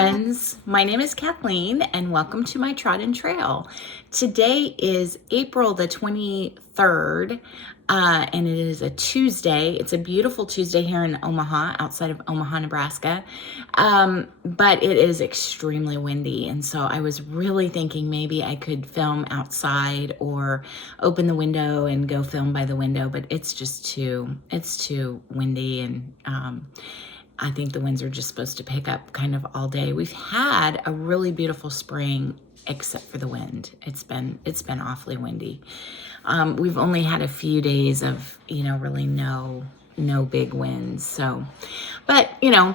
friends, my name is Kathleen and welcome to my Trodden Trail. Today is April the 23rd and it is a Tuesday. It's a beautiful Tuesday here in Omaha, outside of Omaha, Nebraska, but it is extremely windy, and so I was really thinking maybe I could film outside or open the window and go film by the window, but it's too windy, and I think the winds are just supposed to pick up kind of all day. We've had a really beautiful spring, except for the wind. It's been awfully windy. We've only had a few days of, really no big winds. So, but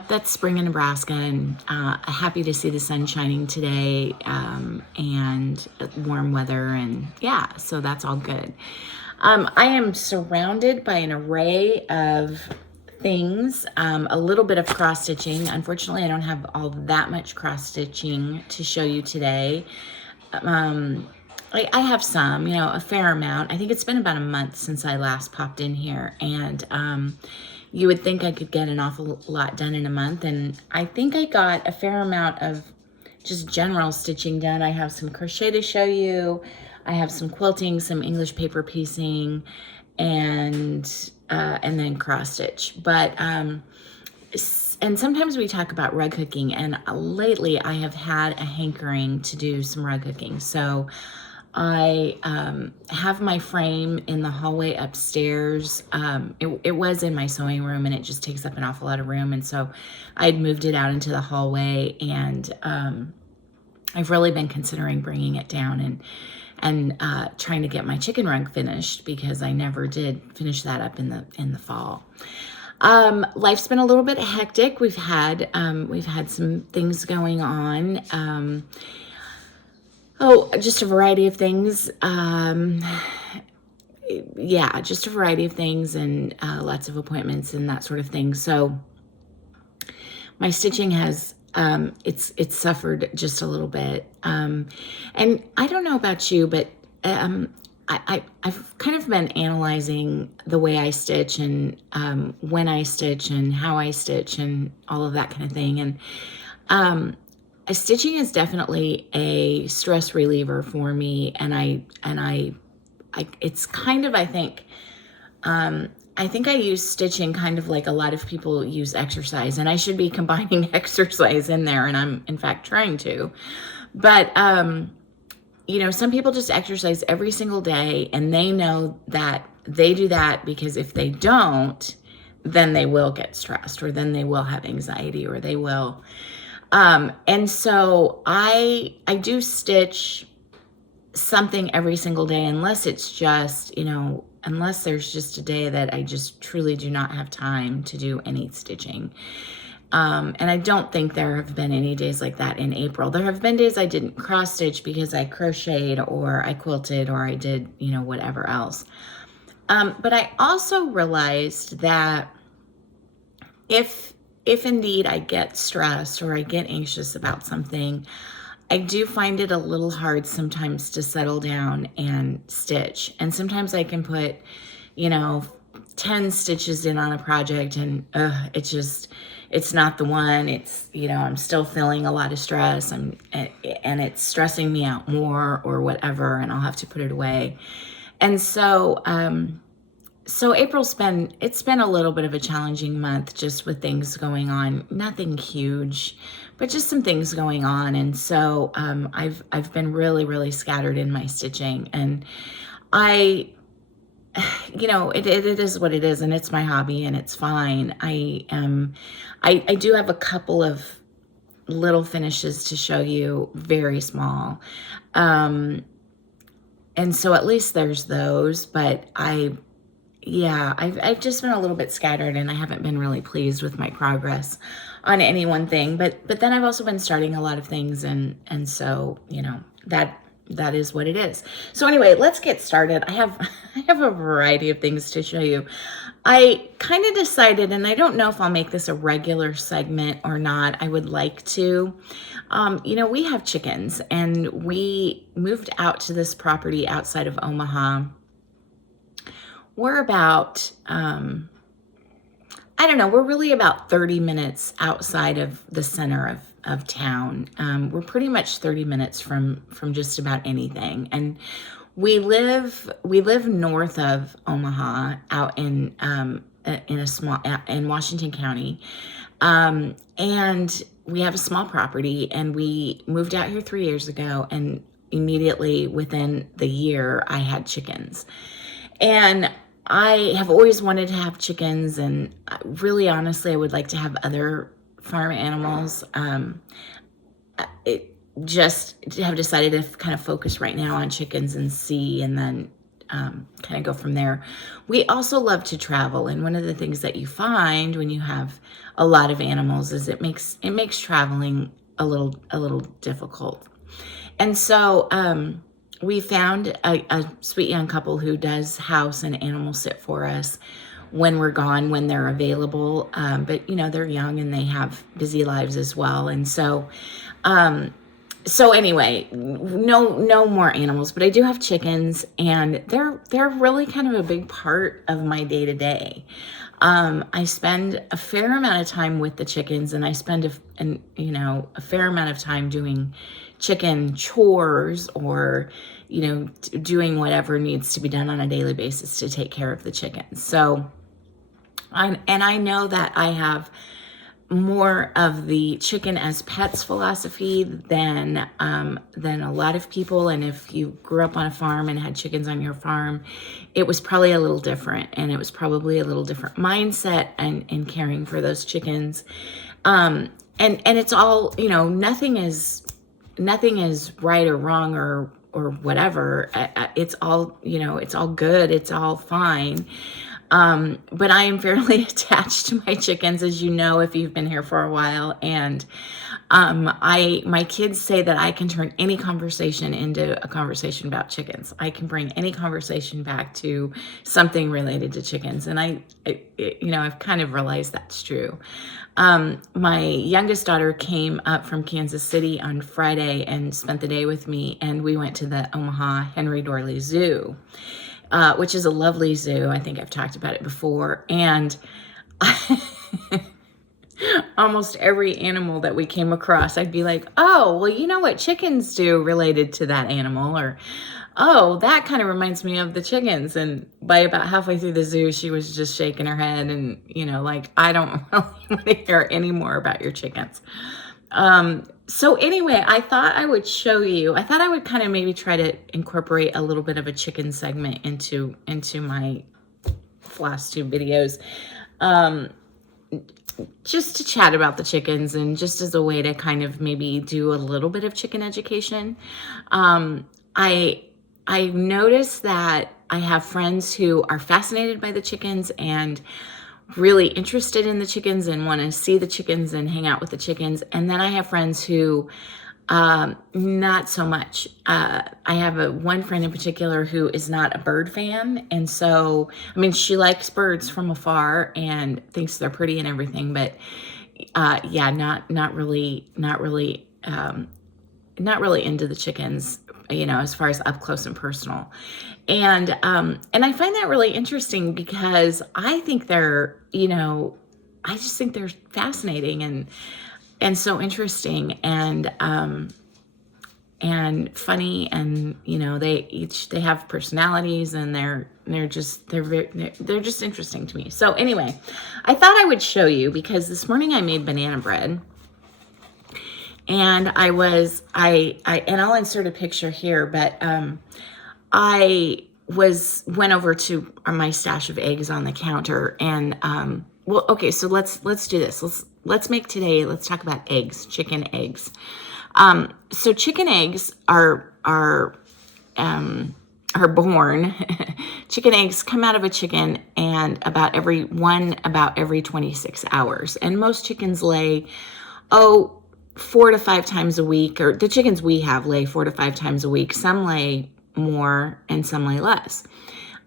that's spring in Nebraska, and happy to see the sun shining today, and warm weather, and yeah, so that's all good. I am surrounded by an array of things, a little bit of cross stitching. Unfortunately, I don't have all that much cross stitching to show you today. I have some, a fair amount. I think it's been about a month since I last popped in here, and you would think I could get an awful lot done in a month, and I think I got a fair amount of just general stitching done. I have some crochet to show you. I have some quilting, some English paper piecing, and then cross stitch. But and sometimes we talk about rug hooking, and lately I have had a hankering to do some rug hooking. So I have my frame in the hallway upstairs. It was in my sewing room, and it just takes up an awful lot of room, and so I'd moved it out into the hallway, and I've really been considering bringing it down and trying to get my chicken rug finished, because I never did finish that up in the fall. Life's been a little bit hectic. We've had some things going on. Just a variety of things. Yeah, just a variety of things, and lots of appointments and that sort of thing. So my stitching has it's suffered just a little bit. And I don't know about you, but I've kind of been analyzing the way I stitch, and when I stitch, and how I stitch, and all of that kind of thing. And stitching is definitely a stress reliever for me, and I it's kind of, I think I use stitching kind of like a lot of people use exercise, and I should be combining exercise in there, and I'm in fact trying to. But, some people just exercise every single day, and they know that they do that because if they don't, then they will get stressed, or then they will have anxiety, or they will. And so I do stitch something every single day, unless it's just, unless there's just a day that I just truly do not have time to do any stitching. And I don't think there have been any days like that in April. There have been days I didn't cross stitch because I crocheted, or I quilted, or I did, whatever else. But I also realized that if indeed I get stressed or I get anxious about something, I do find it a little hard sometimes to settle down and stitch. And sometimes I can put, 10 stitches in on a project, and it's not the one. It's, I'm still feeling a lot of stress, and it's stressing me out more, or whatever, and I'll have to put it away. And so, April's been a little bit of a challenging month, just with things going on. Nothing huge, but just some things going on. And so I've been really, really scattered in my stitching, and it is what it is, and it's my hobby, and it's fine. I do have a couple of little finishes to show you, very small. And so at least there's those, but I've just been a little bit scattered, and I haven't been really pleased with my progress on any one thing. But then I've also been starting a lot of things, and so that is what it is. So anyway, let's get started. I have a variety of things to show you. I kind of decided, and I don't know if I'll make this a regular segment or not. I would like to. We have chickens, and we moved out to this property outside of Omaha. We're about, we're really about 30 minutes outside of the center of town. We're pretty much 30 minutes from just about anything. And we live north of Omaha, out in in Washington County. And we have a small property, and we moved out here 3 years ago, and immediately within the year I had chickens. And I have always wanted to have chickens, and really honestly I would like to have other farm animals. It just have decided to kind of focus right now on chickens and see, and then kind of go from there. We also love to travel, and one of the things that you find when you have a lot of animals is it makes traveling a little difficult. And so we found a sweet young couple who does house and animal sit for us when we're gone, when they're available. But you know, they're young and they have busy lives as well. And so anyway, no more animals, but I do have chickens, and they're really kind of a big part of my day to day. I spend a fair amount of time with the chickens, and I spend a fair amount of time doing chicken chores, or doing whatever needs to be done on a daily basis to take care of the chickens. So I know that I have more of the chicken as pets philosophy than a lot of people. And if you grew up on a farm and had chickens on your farm, it was probably a little different, and it was probably a little different mindset in caring for those chickens. And it's all, nothing is right or wrong or whatever. It's all, it's all good. It's all fine. But I am fairly attached to my chickens, as you know, if you've been here for a while. And my kids say that I can turn any conversation into a conversation about chickens. I can bring any conversation back to something related to chickens. And I've kind of realized that's true. My youngest daughter came up from Kansas City on Friday and spent the day with me, and we went to the Omaha Henry Dorley Zoo. Which is a lovely zoo. I think I've talked about it before. And almost every animal that we came across, I'd be like, oh, well, you know what chickens do related to that animal? Or, oh, that kind of reminds me of the chickens. And by about halfway through the zoo, she was just shaking her head and, like, I don't really want to hear any more about your chickens. So anyway, I thought I would show you, I thought I would kind of maybe try to incorporate a little bit of a chicken segment into my last two videos, just to chat about the chickens, and just as a way to kind of maybe do a little bit of chicken education. I noticed that I have friends who are fascinated by the chickens and really interested in the chickens and want to see the chickens and hang out with the chickens. And then I have friends who, not so much. I have one friend in particular who is not a bird fan. And so, she likes birds from afar and thinks they're pretty and everything, but, not really into the chickens, as far as up close and personal. And I find that really interesting, because I think they're, I just think they're fascinating and so interesting and funny, and they have personalities, and they're just interesting to me. So anyway, I thought I would show you, because this morning I made banana bread. And I'll insert a picture here, but I went over to my stash of eggs on the counter, and okay, so let's do this. Let's talk about eggs, chicken eggs. So chicken eggs are born. Chicken eggs come out of a chicken, and about every 26 hours. And most chickens lay 4 to 5 times a week, or the chickens we have lay 4 to 5 times a week. Some lay more and some lay less.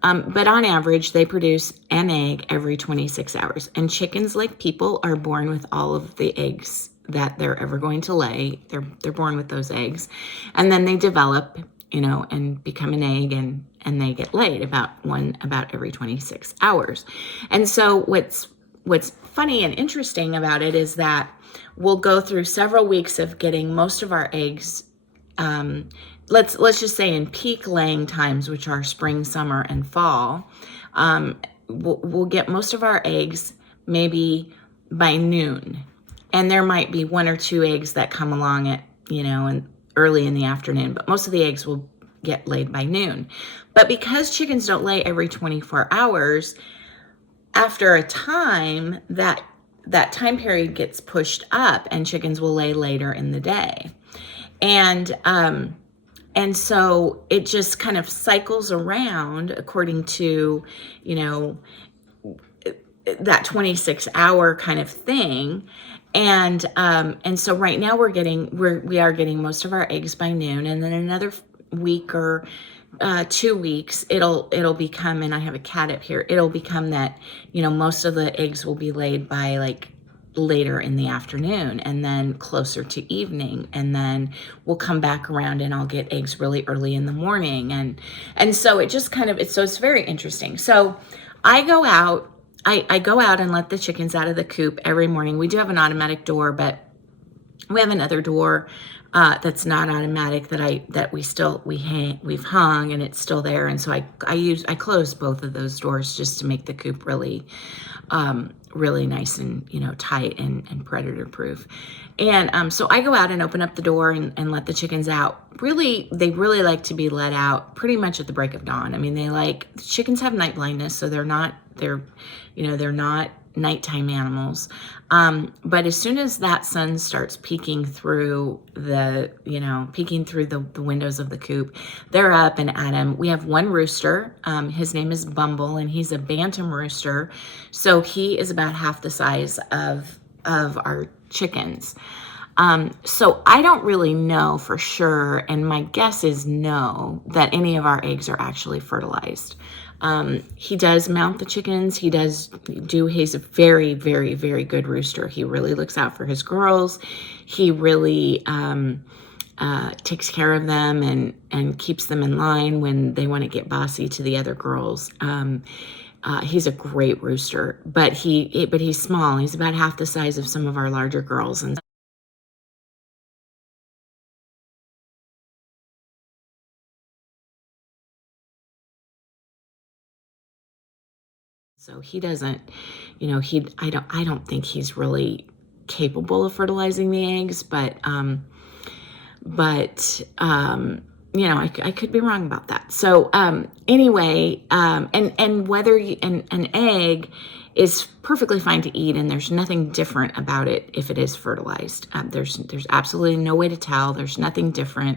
But on average, they produce an egg every 26 hours. And chickens, like people, are born with all of the eggs that they're ever going to lay. They're born with those eggs. And then they develop, and become an egg, and they get laid about every 26 hours. And so what's funny and interesting about it is that we'll go through several weeks of getting most of our eggs, let's just say in peak laying times, which are spring, summer, and fall. We'll get most of our eggs maybe by noon, and there might be 1 or 2 eggs that come along at, and early in the afternoon, but most of the eggs will get laid by noon. But because chickens don't lay every 24 hours, after a time, that time period gets pushed up and chickens will lay later in the day. And so it just kind of cycles around according to, that 26-hour kind of thing. And so right now we are getting most of our eggs by noon, and then another week or 2 weeks, it'll become, and I have a cat up here, it'll become that, most of the eggs will be laid by like later in the afternoon, and then closer to evening, and then we'll come back around and I'll get eggs really early in the morning. And so it just kind of, it's very interesting. So I go out and let the chickens out of the coop every morning. We do have an automatic door, but we have another door that's not automatic that we've hung, and it's still there. And so I close both of those doors just to make the coop really nice and tight and predator proof. And so I go out and open up the door and let the chickens out. They really like to be let out pretty much at the break of dawn. I mean, chickens have night blindness, so they're not nighttime animals. But as soon as that sun starts peeking through the windows of the coop, they're up and at 'em. We have one rooster. His name is Bumble, and he's a bantam rooster. So he is about half the size of our chickens. So I don't really know for sure, and my guess is no, that any of our eggs are actually fertilized. He does mount the chickens. He's a very, very, very good rooster. He really looks out for his girls. He really takes care of them and keeps them in line when they want to get bossy to the other girls. He's a great rooster, but he's small. He's about half the size of some of our larger girls. And so he doesn't, I don't think he's really capable of fertilizing the eggs, but I could be wrong about that. So anyway, and whether an egg is perfectly fine to eat, and there's nothing different about it if it is fertilized. There's absolutely no way to tell. There's nothing different.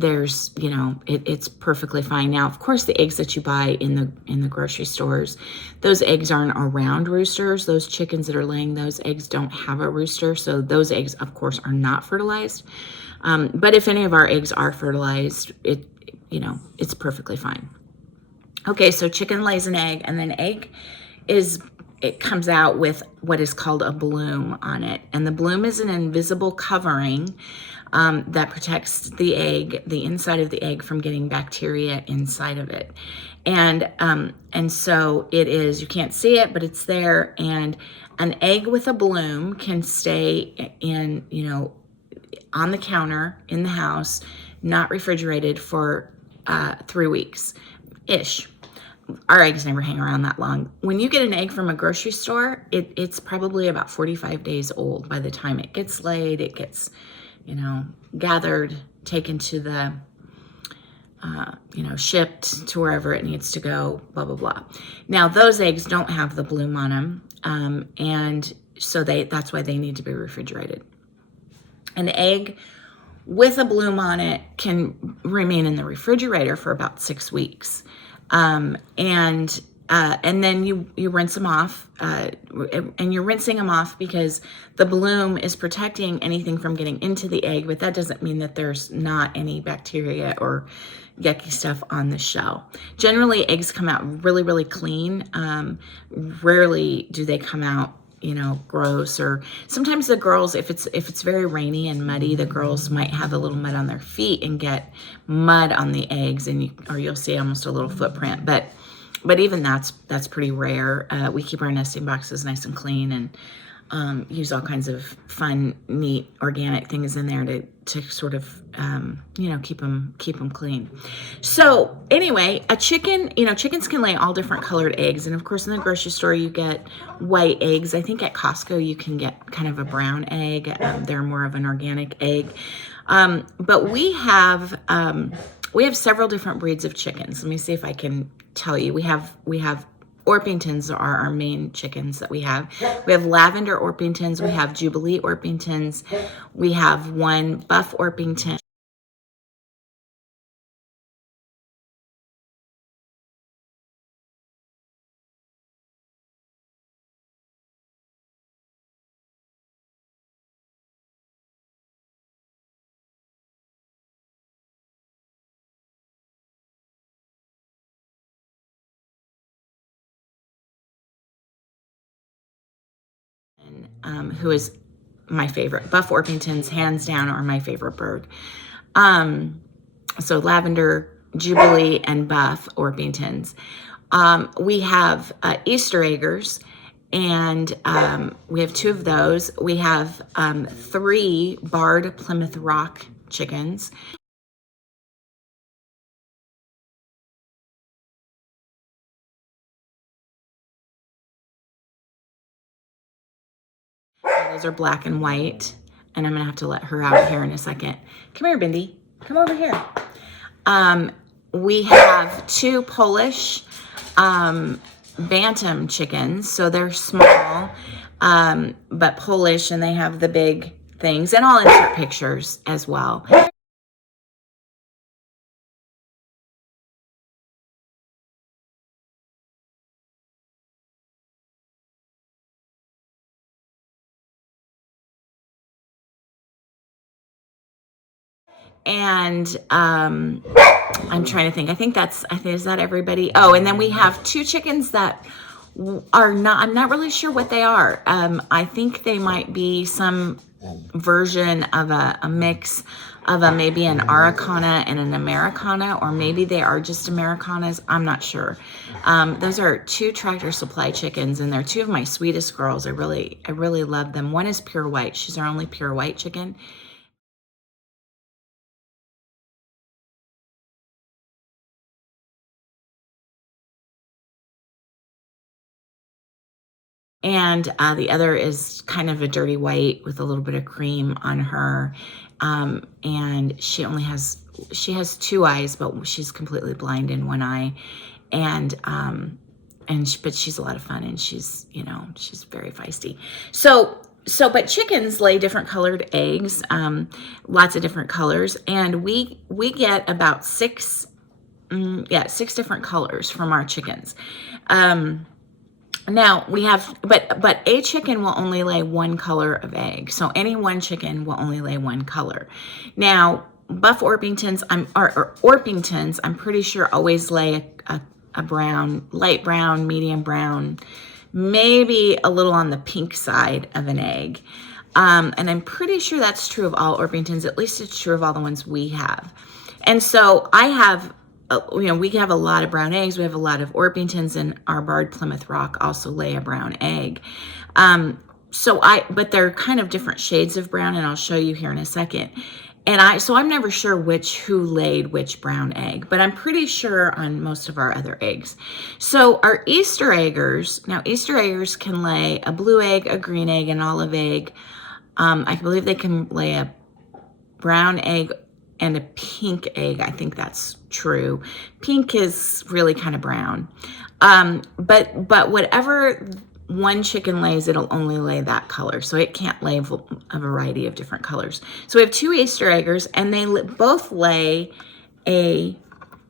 It's perfectly fine. Now, of course, the eggs that you buy in the grocery stores, those eggs aren't around roosters. Those chickens that are laying those eggs don't have a rooster, so those eggs, of course, are not fertilized. But if any of our eggs are fertilized, it's perfectly fine. Okay, so chicken lays an egg, and then it comes out with what is called a bloom on it, and the bloom is an invisible covering that protects the egg, the inside of the egg, from getting bacteria inside of it. And so it is, you can't see it, but it's there. And an egg with a bloom can stay on the counter in the house, not refrigerated, for 3 weeks-ish. Our eggs never hang around that long. When you get an egg from a grocery store, it's probably about 45 days old by the time it gets laid, it gets gathered, taken to the, shipped to wherever it needs to go, blah, blah, blah. Now, those eggs don't have the bloom on them, and so that's why they need to be refrigerated. An egg with a bloom on it can remain in the refrigerator for about 6 weeks. And then you rinse them off, and you're rinsing them off because the bloom is protecting anything from getting into the egg, but that doesn't mean that there's not any bacteria or yucky stuff on the shell. Generally, eggs come out really, really clean. Rarely do they come out, gross, or sometimes the girls, if it's very rainy and muddy, the girls might have a little mud on their feet and get mud on the eggs, or you'll see almost a little footprint. But but even that's pretty rare. We keep our nesting boxes nice and clean, and use all kinds of fun, neat, organic things in there to sort of, you know, keep them clean. So anyway, a chicken, you know, chickens can lay all different colored eggs. And of course, in the grocery store, you get white eggs. I think at Costco, you can get kind of a brown egg. They're more of an organic egg. But we have several different breeds of chickens. Let me see if I can tell you. We have Orpingtons are our main chickens that we have. We have lavender Orpingtons. We have Jubilee Orpingtons. We have one buff Orpington. Who is my favorite. Buff Orpingtons, hands down, are my favorite bird. So lavender, Jubilee, and buff Orpingtons. We have Easter eggers, and we have 2 of those. We have 3 barred Plymouth Rock chickens. Those are black and white, and I'm gonna have to let her out here in a second. Come here, Bindi. Come over here. We have 2 Polish bantam chickens, so they're small, but Polish, and they have the big things, and I'll insert pictures as well. And I'm trying to think. I think is that everybody? Oh, and then we have 2 chickens that are not, I'm not really sure what they are. I think they might be some version of a mix of maybe an Araucana and an Americana, or maybe they are just Americanas. I'm not sure. Those are 2 Tractor Supply chickens, and they're 2 of my sweetest girls. I really love them. One is pure white. She's our only pure white chicken. And the other is kind of a dirty white with a little bit of cream on her. And she has 2 eyes, but she's completely blind in one eye. And but she's a lot of fun, and she's, you know, she's very feisty. But chickens lay different colored eggs, lots of different colors. And we get about 6 different colors from our chickens. Now we have, but a chicken will only lay 1 color of egg. So any one chicken will only lay 1 color. Now, buff Orpingtons, or Orpingtons, I'm pretty sure always lay a brown, light brown, medium brown, maybe a little on the pink side of an egg. And I'm pretty sure that's true of all Orpingtons. At least it's true of all the ones we have. And so I have, you know, we have a lot of brown eggs. We have a lot of Orpingtons, and our barred Plymouth Rock also lay a brown egg. But they're kind of different shades of brown, and I'll show you here in a second. And so I'm never sure who laid which brown egg, but I'm pretty sure on most of our other eggs. So our Easter eggers, now Easter eggers can lay a blue egg, a green egg, an olive egg. I believe they can lay a brown egg and a pink egg. I think that's true. Pink is really kind of brown. But whatever one chicken lays, it'll only lay that color. So it can't lay a variety of different colors. So we have 2 Easter eggers, and they both lay a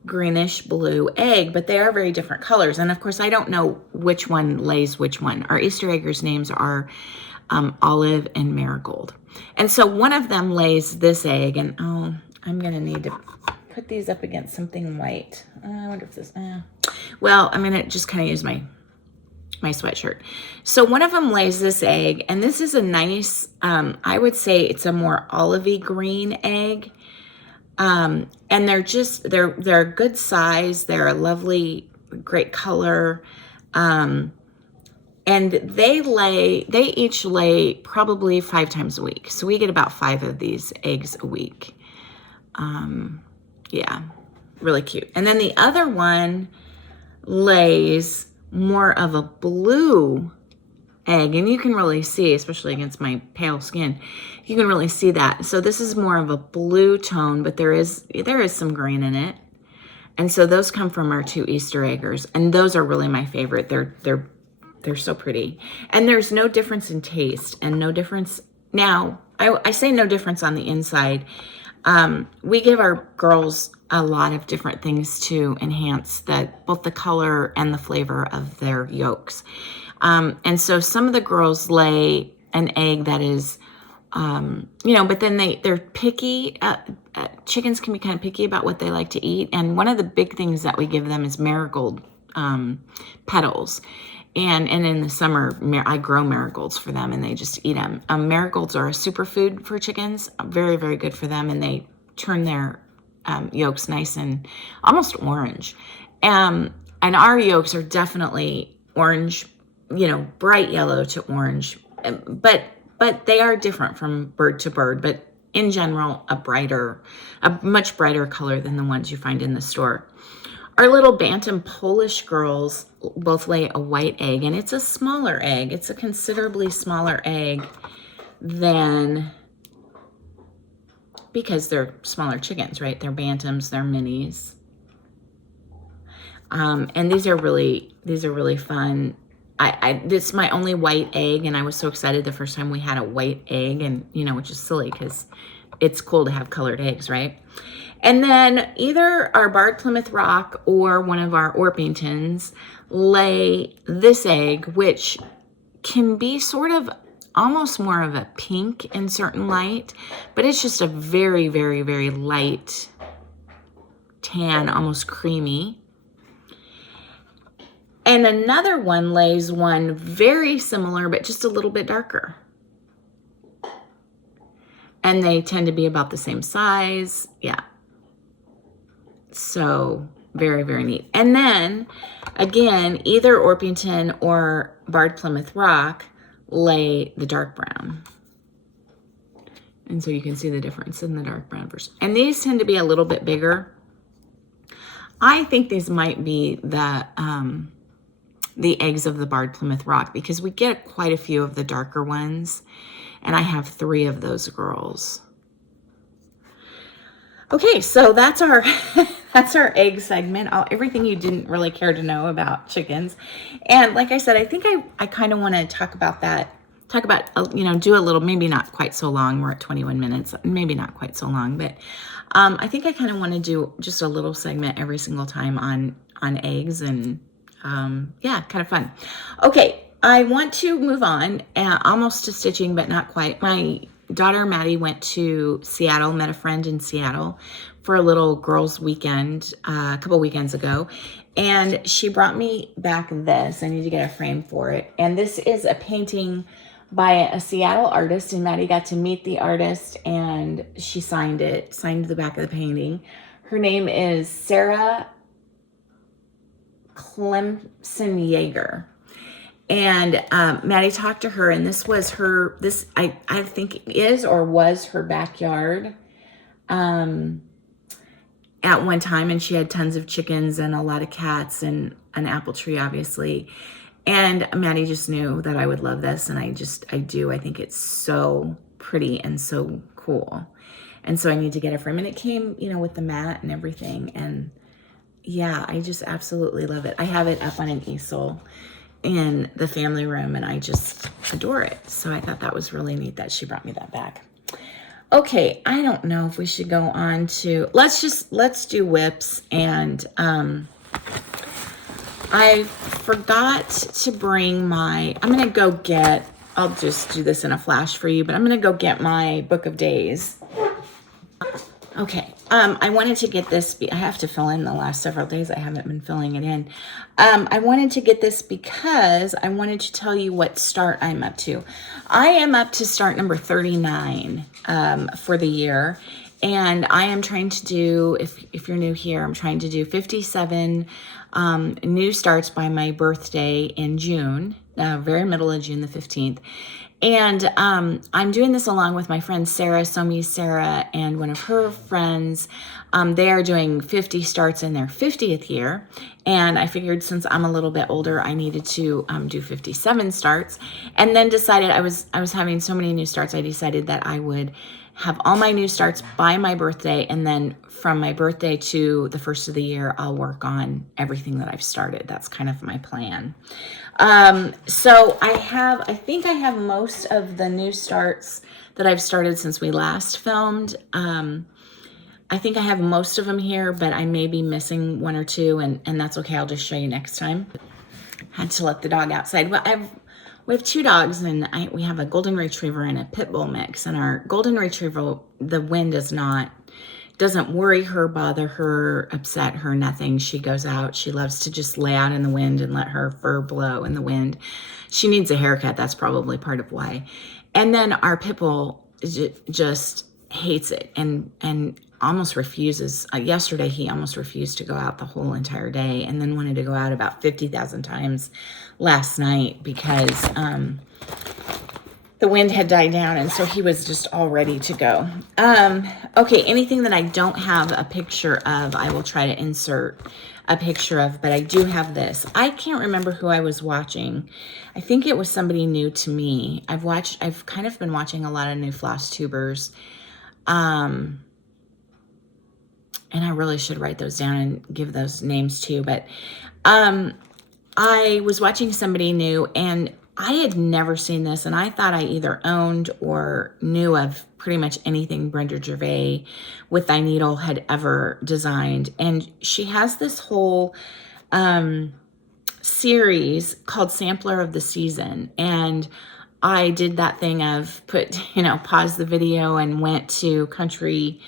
greenish blue egg, but they are very different colors. And of course, I don't know which one lays which one. Our Easter eggers' names are Olive and Marigold. And so one of them lays this egg, and I'm going to need to put these up against something white. I wonder if this, well, I'm going to just kind of use my sweatshirt. So one of them lays this egg, and this is a nice, I would say it's a more olivey green egg. And they're a good size. They're a lovely great color. And they each lay probably 5 times a week. So we get about 5 of these eggs a week. Yeah, really cute. And then the other one lays more of a blue egg, and you can really see, especially against my pale skin, you can really see that. So this is more of a blue tone, but there is some green in it. And so those come from our 2 Easter eggers, and those are really my favorite. They're so pretty, and there's no difference in taste, and no difference. Now I say no difference on the inside. We give our girls a lot of different things to enhance both the color and the flavor of their yolks. And so some of the girls lay an egg that is, but then they're picky. Chickens can be kind of picky about what they like to eat. And one of the big things that we give them is marigold petals. And in the summer, I grow marigolds for them, and they just eat them. Marigolds are a superfood for chickens, very, very good for them, and they turn their yolks nice and almost orange. And our yolks are definitely orange, bright yellow to orange, but they are different from bird to bird. But in general, a much brighter color than the ones you find in the store. Our little Bantam Polish girls both lay a white egg, and it's a smaller egg. It's a considerably smaller egg because they're smaller chickens, right? They're Bantams, they're minis. And these are really fun. This is my only white egg, and I was so excited the first time we had a white egg, and which is silly because it's cool to have colored eggs, right? And then either our Barred Plymouth Rock or one of our Orpingtons lay this egg, which can be sort of almost more of a pink in certain light, but it's just a very, very, very light tan, almost creamy. And another one lays one very similar, but just a little bit darker. And they tend to be about the same size. Yeah. So very, very neat. And then again, either Orpington or Barred Plymouth Rock lay the dark brown. And so you can see the difference in the dark brown version. And these tend to be a little bit bigger. I think these might be the eggs of the Barred Plymouth Rock, because we get quite a few of the darker ones, and I have 3 of those girls. Okay, so that's our that's our egg segment. Everything you didn't really care to know about chickens. And like I said, I think I kind of want to talk about that. Do a little, maybe not quite so long. We're at 21 minutes, maybe not quite so long, but I think I kind of want to do just a little segment every single time on eggs, and yeah, kind of fun. Okay, I want to move on almost to stitching, but not quite. My daughter Maddie went to Seattle, met a friend in Seattle for a little girls' weekend a couple weekends ago, and she brought me back this. I need to get a frame for it. And this is a painting by a Seattle artist, and Maddie got to meet the artist, and she signed the back of the painting. Her name is Sarah Clemson Yeager. And Maddie talked to her, and this was I think is or was her backyard at one time, and she had tons of chickens and a lot of cats and an apple tree, obviously. And Maddie just knew that I would love this, and I think it's so pretty and so cool. And so I need to get a frame, and it came, with the mat and everything. And yeah, I just absolutely love it. I have it up on an easel in the family room, and I just adore it. So I thought that was really neat that she brought me that back. Okay, I don't know if we should go on to, let's do whips. And I forgot to bring I'll just do this in a flash for you, but I'm gonna go get my book of days. Okay, I wanted to get this, I have to fill in the last several days. I haven't been filling it in. I wanted to get this because I wanted to tell you what start I'm up to. I am up to start number 39 for the year. And I am trying to do, if you're new here, I'm trying to do 57 new starts by my birthday in June, very middle of June, the 15th. And I'm doing this along with my friend Sarah, Somi Sarah, and one of her friends. They are doing 50 starts in their 50th year. And I figured since I'm a little bit older, I needed to do 57 starts. And then decided I was having so many new starts, I decided that I would have all my new starts by my birthday, and then from my birthday to the first of the year, I'll work on everything that I've started. That's kind of my plan. So I think I have most of the new starts that I've started since we last filmed. I think I have most of them here, but I may be missing one or two, and that's okay. I'll just show you next time. Had to let the dog outside. Well, we have two dogs, and we have a golden retriever and a pit bull mix. And our golden retriever, the wind doesn't worry her, bother her, upset her, nothing. She goes out. She loves to just lay out in the wind and let her fur blow in the wind. She needs a haircut. That's probably part of why. And then our pit bull just hates it and almost refuses. Yesterday, he almost refused to go out the whole entire day, and then wanted to go out about 50,000 times last night because the wind had died down, and so he was just all ready to go. Okay, anything that I don't have a picture of, I will try to insert a picture of, but I do have this. I can't remember who I was watching. I think it was somebody new to me. I've kind of been watching a lot of new floss tubers. And I really should write those down and give those names to you, but I was watching somebody new, and I had never seen this, and I thought I either owned or knew of pretty much anything Brenda Gervais with Thy Needle had ever designed. And she has this whole series called Sampler of the Season. And I did that thing of pause the video and went to Country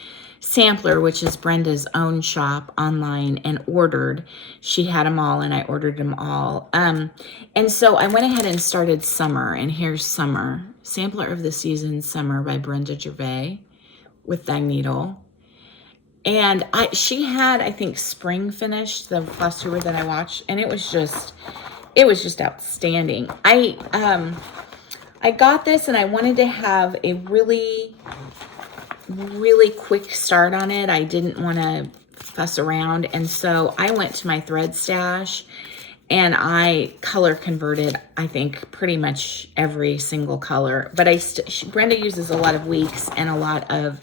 Sampler, which is Brenda's own shop online, and ordered. She had them all, and I ordered them all. And so I went ahead and started Summer, and here's Summer. Sampler of the Season, Summer by Brenda Gervais with Thy Needle. And she had, I think, Spring finished, the floss tuber that I watched, and it was just outstanding. I got this, and I wanted to have a really quick start on it. I didn't want to fuss around, and so I went to my thread stash and I color converted, I think, pretty much every single color. But Brenda uses a lot of weeks and a lot of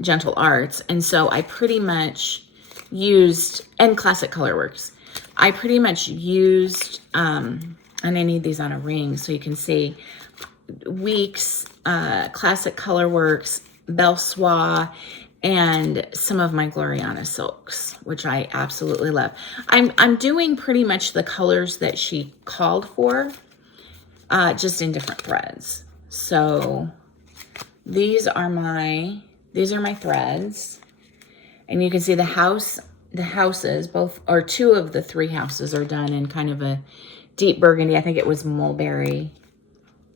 Gentle Arts, and so I pretty much used, and Classic Colorworks, I pretty much used, and I need these on a ring so you can see, Weeks, Classic Colorworks, Belle Soie, and some of my Gloriana silks, which I absolutely love. I'm doing pretty much the colors that she called for, just in different threads. So these are my threads, and you can see the houses, both, or two of the three houses are done in kind of a deep burgundy. I think it was mulberry.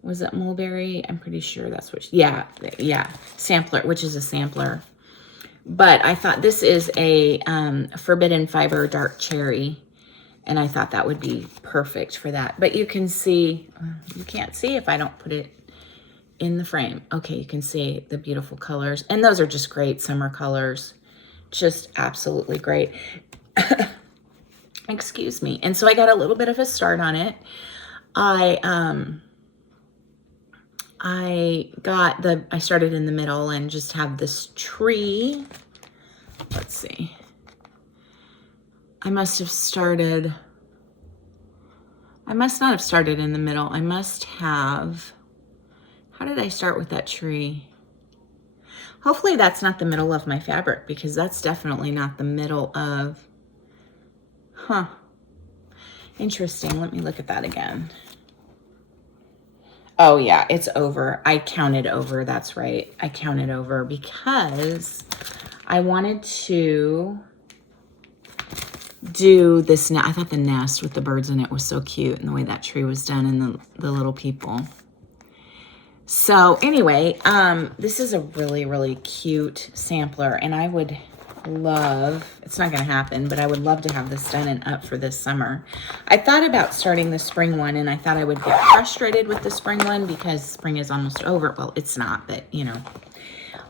Was it mulberry? I'm pretty sure that's what, yeah, Sampler, which is a sampler. But I thought this is a Forbidden Fiber Dark Cherry, and I thought that would be perfect for that. But you can see, you can't see if I don't put it in the frame. Okay, you can see the beautiful colors, and those are just great summer colors, just absolutely great. Excuse me. And so I got a little bit of a start on it. I started in the middle and just have this tree. Let's see. I must not have started in the middle. I must have, how did I start with that tree? Hopefully that's not the middle of my fabric, because that's definitely not the middle of, interesting. Let me look at that again. Oh yeah, it's over. I counted over, that's right. I counted over because I wanted to do this. I thought the nest with the birds in it was so cute, and the way that tree was done, and the little people. So anyway, this is a really, really cute sampler, and I would love, it's not going to happen, but I would love to have this done and up for this summer. I thought about starting the spring one, and I thought I would get frustrated with the spring one because spring is almost over. Well, it's not, but you know.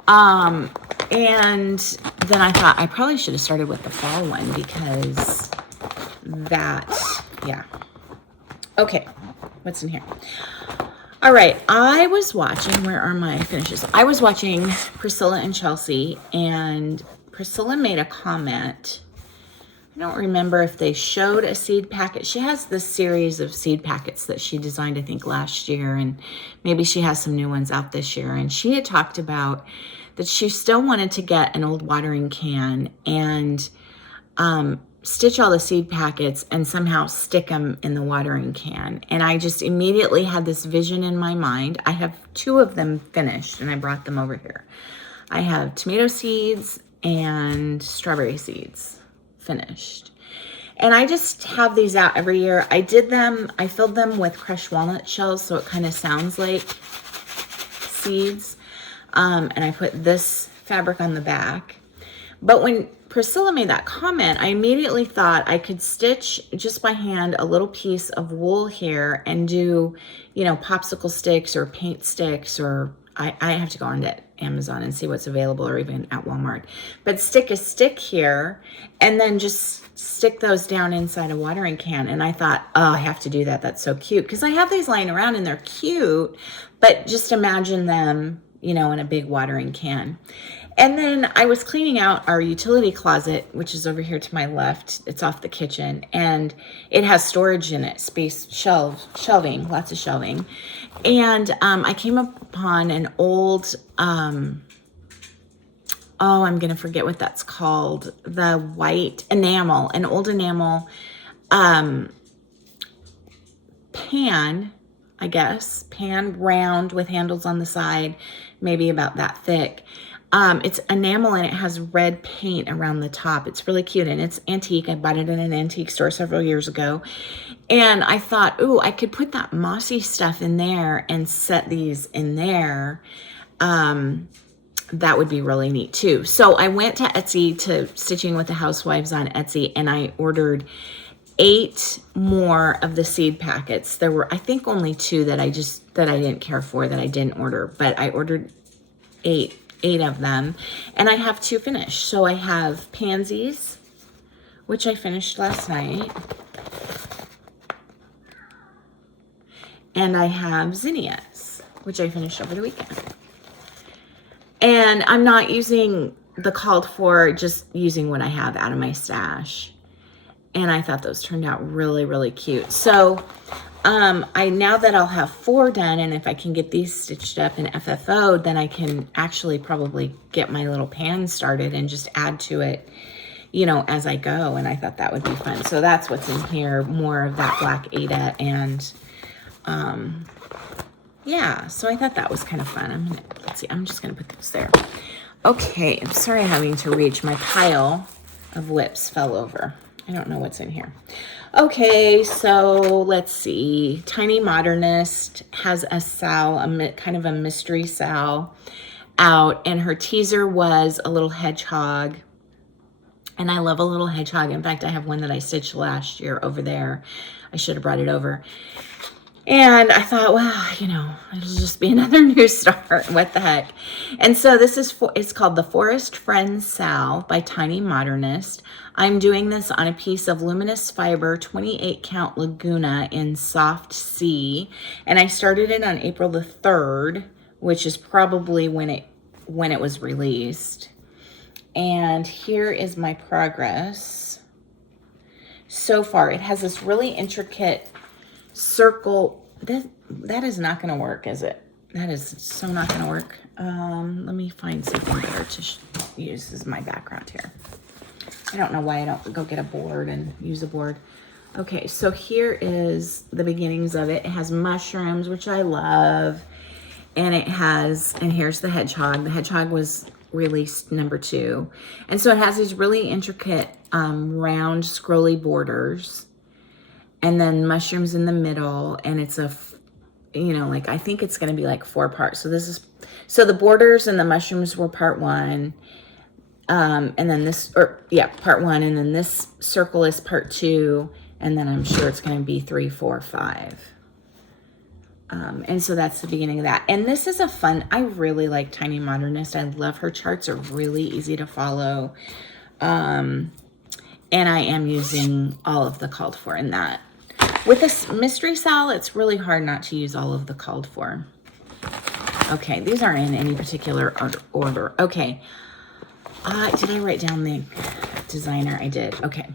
And then I thought I probably should have started with the fall one because that, yeah. Okay, what's in here? All right, I was watching, where are my finishes? I was watching Priscilla and Chelsea, and Priscilla made a comment. I don't remember if they showed a seed packet. She has this series of seed packets that she designed, I think, last year, and maybe she has some new ones out this year. And she had talked about that she still wanted to get an old watering can and stitch all the seed packets and somehow stick them in the watering can. And I just immediately had this vision in my mind. I have 2 of them finished, and I brought them over here. I have tomato seeds and strawberry seeds finished. And I just have these out every year. I filled them with crushed walnut shells, so it kind of sounds like seeds. And I put this fabric on the back. But when Priscilla made that comment, I immediately thought I could stitch just by hand a little piece of wool here and do, you know, popsicle sticks or paint sticks, or I have to go on to Amazon and see what's available, or even at Walmart. But stick a stick here and then just stick those down inside a watering can. And I thought, oh, I have to do that. That's so cute. Because I have these lying around and they're cute, but just imagine them, you know, in a big watering can. And then I was cleaning out our utility closet, which is over here to my left. It's off the kitchen, and it has storage in it, shelving, lots of shelving. And I came upon an old, I'm going to forget what that's called, the white enamel, an old enamel pan, I guess, pan, round with handles on the side, maybe about that thick. It's enamel and it has red paint around the top. It's really cute and it's antique. I bought it in an antique store several years ago. And I thought, ooh, I could put that mossy stuff in there and set these in there. That would be really neat too. So I went to Etsy, to Stitching with the Housewives on Etsy, and I ordered 8 more of the seed packets. There were, I think, only 2 that I didn't care for, that I didn't order, but I ordered 8 of them, and I have 2 finished. So I have pansies, which I finished last night, and I have zinnias, which I finished over the weekend. And I'm not using the called for, just using what I have out of my stash. And I thought those turned out really, really cute. So now that I'll have 4 done, and if I can get these stitched up and FFO'd, then I can actually probably get my little pan started and just add to it, you know, as I go. And I thought that would be fun. So that's what's in here, more of that black Ada. And yeah, so I thought that was kind of fun. Let's see, I'm just gonna put this there. Okay, I'm sorry I'm having to reach. My pile of whips fell over. I don't know what's in here. Okay, so let's see. Tiny Modernist has a Sal, kind of a mystery Sal out, and her teaser was a little hedgehog. And I love a little hedgehog. In fact, I have one that I stitched last year over there. I should have brought it over. And I thought, well, you know, it'll just be another new start. What the heck? And so this is, it's called The Forest Friend Sal by Tiny Modernist. I'm doing this on a piece of luminous fiber 28 count Laguna in soft C. And I started it on April the 3rd, which is probably when it was released. And here is my progress so far. It has this really intricate circle. That is not going to work, is it? That is so not going to work. Let me find something better to use as my background here. I don't know why I don't go get a board and use a board. Okay, so here is the beginnings of it. It has mushrooms, which I love. And here's the hedgehog. The hedgehog was released number 2. And so it has these really intricate round scrolly borders. And then mushrooms in the middle, and it's a you know, like, I think it's going to be like 4 parts. So this is, so the borders and the mushrooms were part 1. And then this, or yeah, part 1. And then this circle is part 2. And then I'm sure it's going to be 3, 4, 5. And so that's the beginning of that. And this is a fun, I really like Tiny Modernist. I love her charts, are really easy to follow. And I am using all of the called for in that. With this mystery cell, it's really hard not to use all of the called for. Okay, these aren't in any particular order. Okay, did I write down the designer? I did. Okay.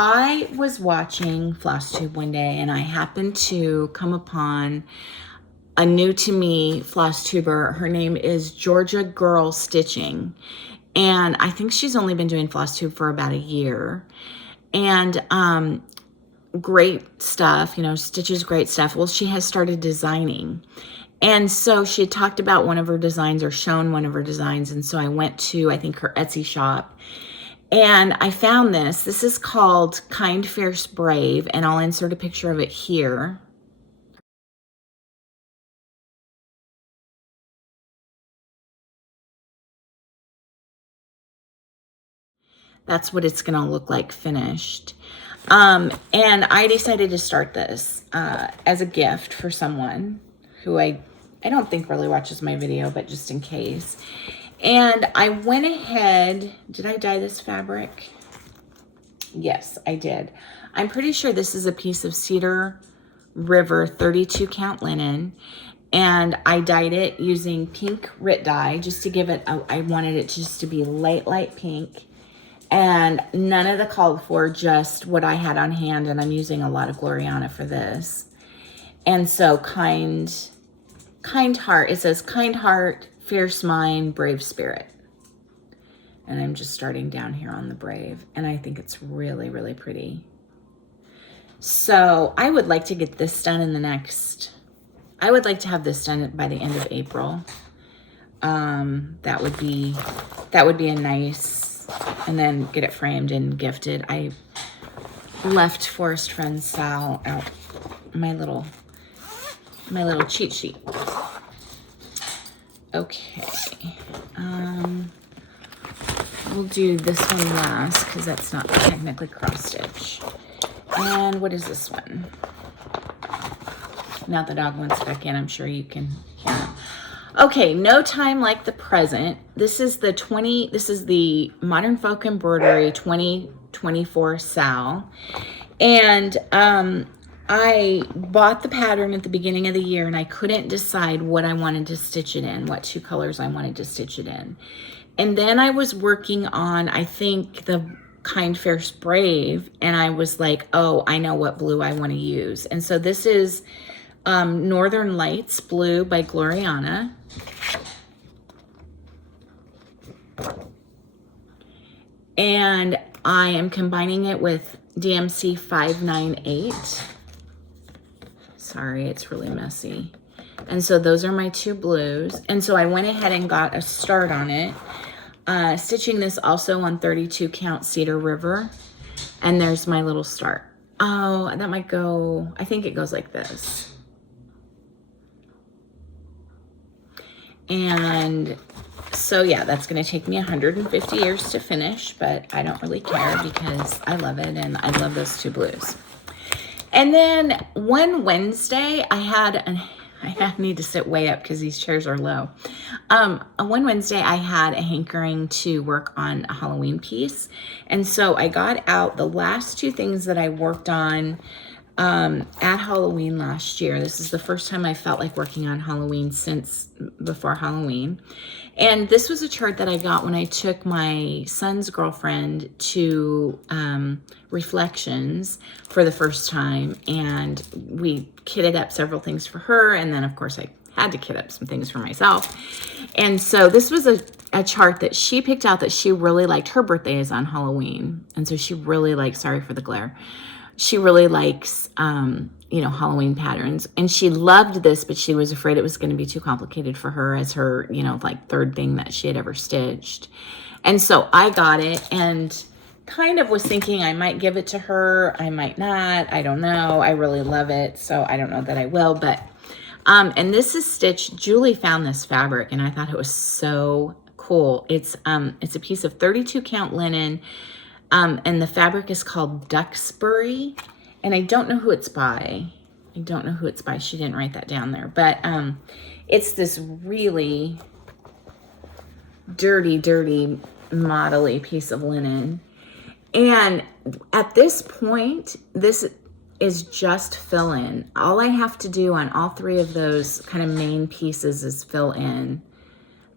I was watching FlossTube one day, and I happened to come upon a new to me FlossTuber. Her name is Georgia Girl Stitching, and I think she's only been doing FlossTube for about a year. And great stuff, you know, stitches great stuff. Well, she has started designing. And so she had talked about one of her designs, or shown one of her designs. And so I went to, I think, her Etsy shop, and I found this. This is called Kind, Fierce, Brave, and I'll insert a picture of it here. That's what it's going to look like finished. And I decided to start this as a gift for someone who I don't think really watches my video, but just in case. And I went ahead, did I dye this fabric? Yes, I did. I'm pretty sure this is a piece of Cedar River 32 count linen. And I dyed it using pink Rit dye just to give it, I wanted it just to be light pink. And none of the called for, just what I had on hand. And I'm using a lot of Gloriana for this. And so kind heart, it says kind heart, fierce mind, brave spirit. And I'm just starting down here on the brave. And I think it's really, really pretty. So I would like to get this done in the next, I would like to have this done by the end of April. That would be a nice, and then get it framed and gifted. I left Forest Friend Sal out my little cheat sheet. Okay, we'll do this one last because that's not technically cross stitch. And what is this one? Now the dog wants back in, I'm sure you can hear him. Okay, No Time Like the Present. This is the Modern Folk Embroidery 2024 Sal. And I bought the pattern at the beginning of the year, and I couldn't decide what I wanted to stitch it in, what 2 colors I wanted to stitch it in. And then I was working on, I think, the Kind, Fierce, Brave, and I was like, oh, I know what blue I want to use. And so this is Northern Lights Blue by Gloriana. And I am combining it with DMC 598. Sorry, it's really messy. And so those are my 2 blues. And so I went ahead and got a start on it. Stitching this also on 32 count Cedar River. And there's my little start. Oh, that might go, I think it goes like this. And so yeah, that's going to take me 150 years to finish, but I don't really care because I love it, and I love those 2 blues. And then one Wednesday, I need to sit way up because these chairs are low. One Wednesday, I had a hankering to work on a Halloween piece. And so I got out the last 2 things that I worked on at Halloween last year. This is the first time I felt like working on Halloween since before Halloween. And this was a chart that I got when I took my son's girlfriend to Reflections for the first time. And we kitted up several things for her. And then, of course, I had to kit up some things for myself. And so this was a chart that she picked out that she really liked. Her birthday is on Halloween. And so she really likes, sorry for the glare, she really likes, you know, Halloween patterns. And she loved this, but she was afraid it was going to be too complicated for her as her, you know, like 3rd thing that she had ever stitched. And so I got it, and kind of was thinking I might give it to her. I might not. I don't know. I really love it, so I don't know that I will. But and this is stitched. Julie found this fabric, and I thought it was so cool. It's a piece of 32 count linen, and the fabric is called Duxbury, and I don't know who it's by. I don't know who it's by. She didn't write that down there, but it's this really dirty, modelly piece of linen. And at this point, this is just fill in. All I have to do on all three of those kind of main pieces is fill in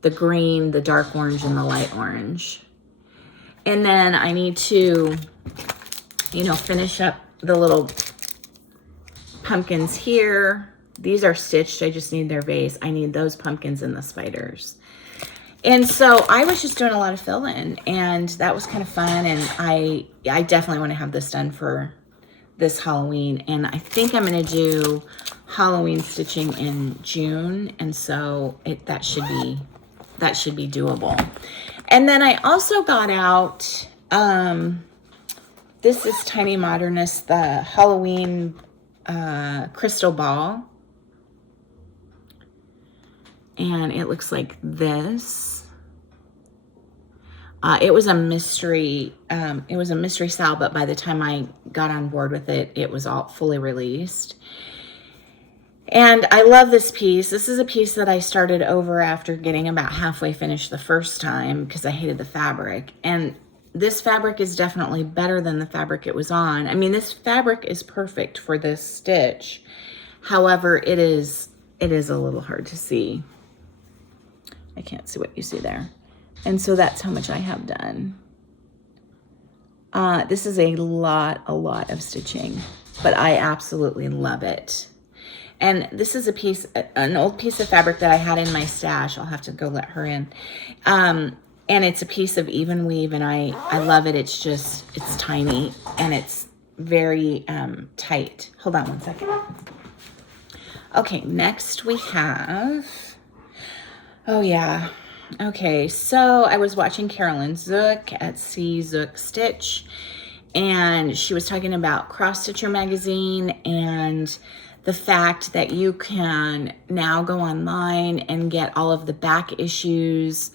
the green, the dark orange, and the light orange. And then I need to, you know, finish up the little pumpkins here. These are stitched. I just need their base. I need those pumpkins and the spiders. And so I was just doing a lot of fill in, and that was kind of fun. And I definitely want to have this done for this Halloween. And I think I'm going to do Halloween stitching in June. And so that should be doable. And then I also got out, this is Tiny Modernist, the Halloween crystal ball. And it looks like this. It was a mystery. It was a mystery style, but by the time I got on board with it, it was all fully released. And I love this piece. This is a piece that I started over after getting about halfway finished the first time because I hated the fabric. And this fabric is definitely better than the fabric it was on. I mean, this fabric is perfect for this stitch. However, it is a little hard to see. I can't see what you see there. And so that's how much I have done. This is a lot of stitching, but I absolutely love it. And this is an old piece of fabric that I had in my stash. I'll have to go let her in. And it's a piece of even weave, and I love it. It's tiny, and it's very tight. Hold on one second. Okay, next we have, oh yeah. Okay, so I was watching Carolyn Zook at C Zook Stitch, and she was talking about CrossStitcher Magazine and the fact that you can now go online and get all of the back issues.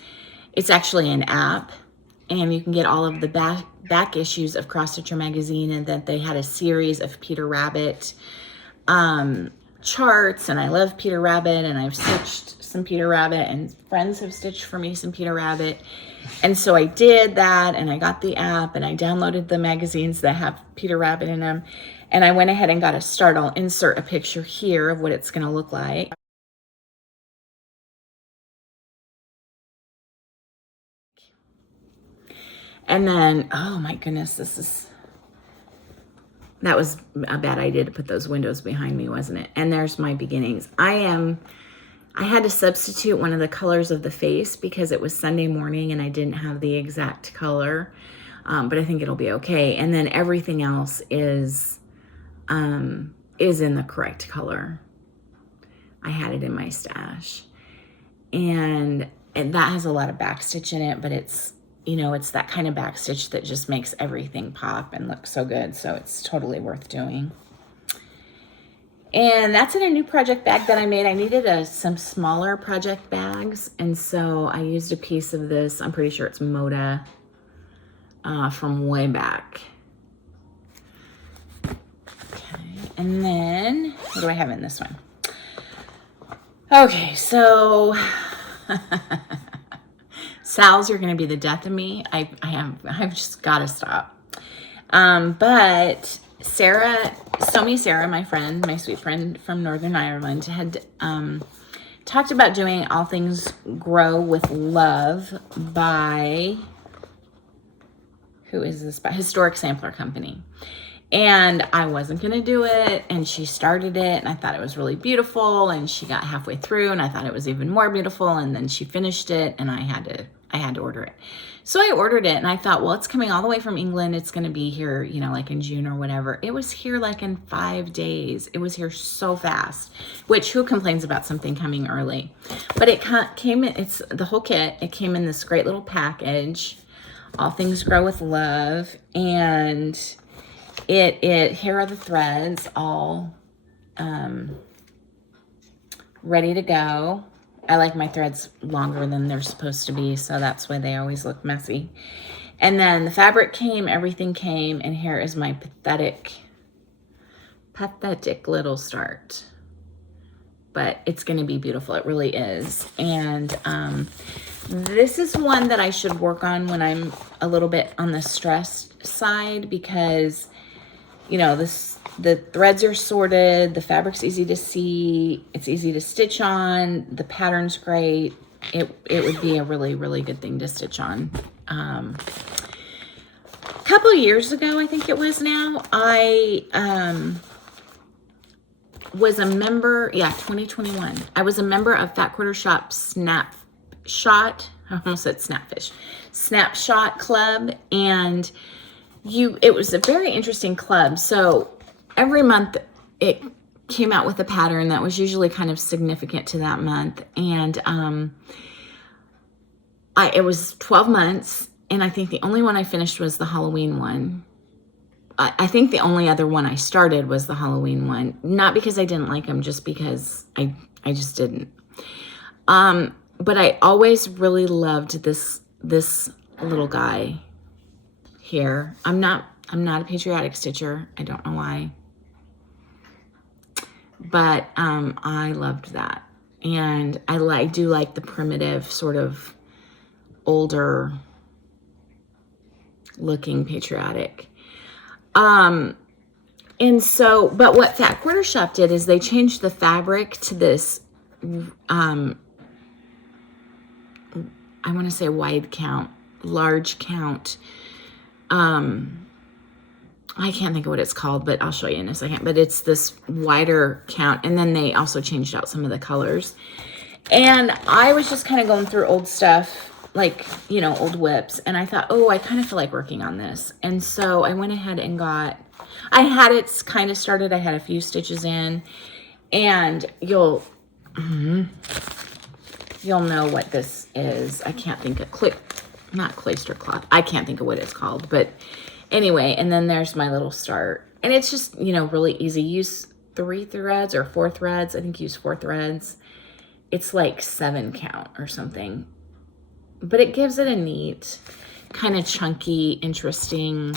It's actually an app, and you can get all of the back issues of CrossStitcher Magazine, and that they had a series of Peter Rabbit charts, and I love Peter Rabbit, and I've stitched some Peter Rabbit, and friends have stitched for me some Peter Rabbit. And so I did that, and I got the app, and I downloaded the magazines that have Peter Rabbit in them, and I went ahead and got a start. I'll insert a picture here of what it's going to look like. And then, oh my goodness, that was a bad idea to put those windows behind me, wasn't it? And there's my beginnings. I had to substitute one of the colors of the face because it was Sunday morning and I didn't have the exact color, but I think it'll be okay. And then everything else is in the correct color. I had it in my stash, and that has a lot of backstitch in it, but it's, you know, it's that kind of backstitch that just makes everything pop and look so good. So it's totally worth doing. And that's in a new project bag that I made. I needed some smaller project bags, and so I used a piece of this. I'm pretty sure it's Moda from way back. Okay, and then what do I have in this one? Okay, so Sal's are going to be the death of me. I've just got to stop. But Sarah, my friend, my sweet friend from Northern Ireland, had talked about doing All Things Grow with Love by, who is this by? Historic Sampler Company. And I wasn't going to do it, and she started it, and I thought it was really beautiful, and she got halfway through, and I thought it was even more beautiful, and then she finished it, and I had to order it. So I ordered it, and I thought, well, it's coming all the way from England. It's going to be here, you know, like in June or whatever. It was here like in 5 days. It was here so fast, which who complains about something coming early? But it came in, it's the whole kit. It came in this great little package. All Things Grow with Love, and here are the threads all ready to go. I like my threads longer than they're supposed to be, so that's why they always look messy. And then the fabric came, everything came, and here is my pathetic little start. But it's going to be beautiful. It really is. And this is one that I should work on when I'm a little bit on the stressed side, because, you know, the threads are sorted, the fabric's easy to see, it's easy to stitch on, the pattern's great. It would be a really, really good thing to stitch on. A couple of years ago, I think it was now, I was a member, 2021. I was a member of Fat Quarter Shop Snapshot, I almost said Snapfish, Snapshot Club, and it was a very interesting club. So every month it came out with a pattern that was usually kind of significant to that month, and it was 12 months, and I think the only one I finished was the Halloween one. I think the only other one I started was the Halloween one. Not because I didn't like them, just because I just didn't. But I always really loved this little guy here. I'm not a patriotic stitcher. I don't know why. But I loved that. And I do like the primitive, sort of older looking patriotic. And so, but what Fat Quarter Shop did is they changed the fabric to this, I want to say large count. I can't think of what it's called, but I'll show you in a second. But it's this wider count. And then they also changed out some of the colors. And I was just kind of going through old stuff, like, you know, old whips. And I thought, oh, I kind of feel like working on this. And so I went ahead and I had it kind of started. I had a few stitches in. And you'll know what this is. I can't think of, not clayster cloth. I can't think of what it's called. But anyway, and then there's my little start. And it's just, you know, really easy. Use 3 threads or 4 threads. I think use 4 threads. It's like 7 count or something. But it gives it a neat, kind of chunky, interesting,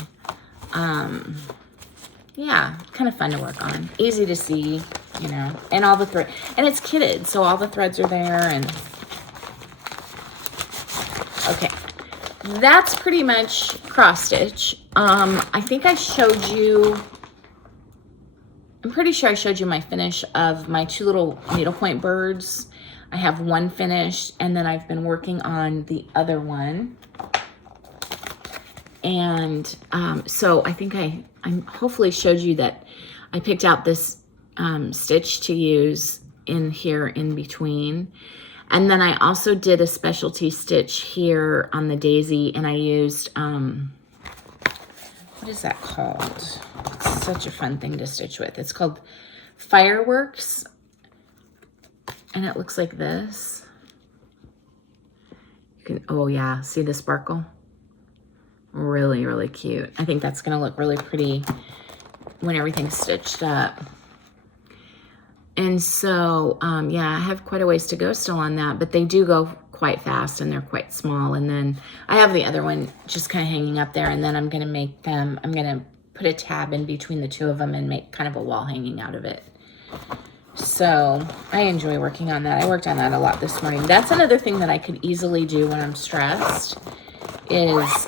yeah, kind of fun to work on. Easy to see, you know, and all the thread, and it's kitted, so all the threads are there. And okay, that's pretty much cross stitch. I think I showed you, I'm pretty sure I showed you my finish of my 2 little needlepoint birds. I have one finished, and then I've been working on the other one. And so I think I hopefully showed you that I picked out this stitch to use in here in between. And then I also did a specialty stitch here on the daisy, and I used, what is that called? It's such a fun thing to stitch with. It's called Fireworks. And it looks like this. You can, oh yeah, see the sparkle? Really, really cute. I think that's gonna look really pretty when everything's stitched up. And so, yeah, I have quite a ways to go still on that, but they do go quite fast and they're quite small. And then I have the other one just kind of hanging up there, and then I'm gonna make them, I'm gonna put a tab in between the 2 of them and make kind of a wall hanging out of it. So I enjoy working on that. I worked on that a lot this morning. That's another thing that I could easily do when I'm stressed is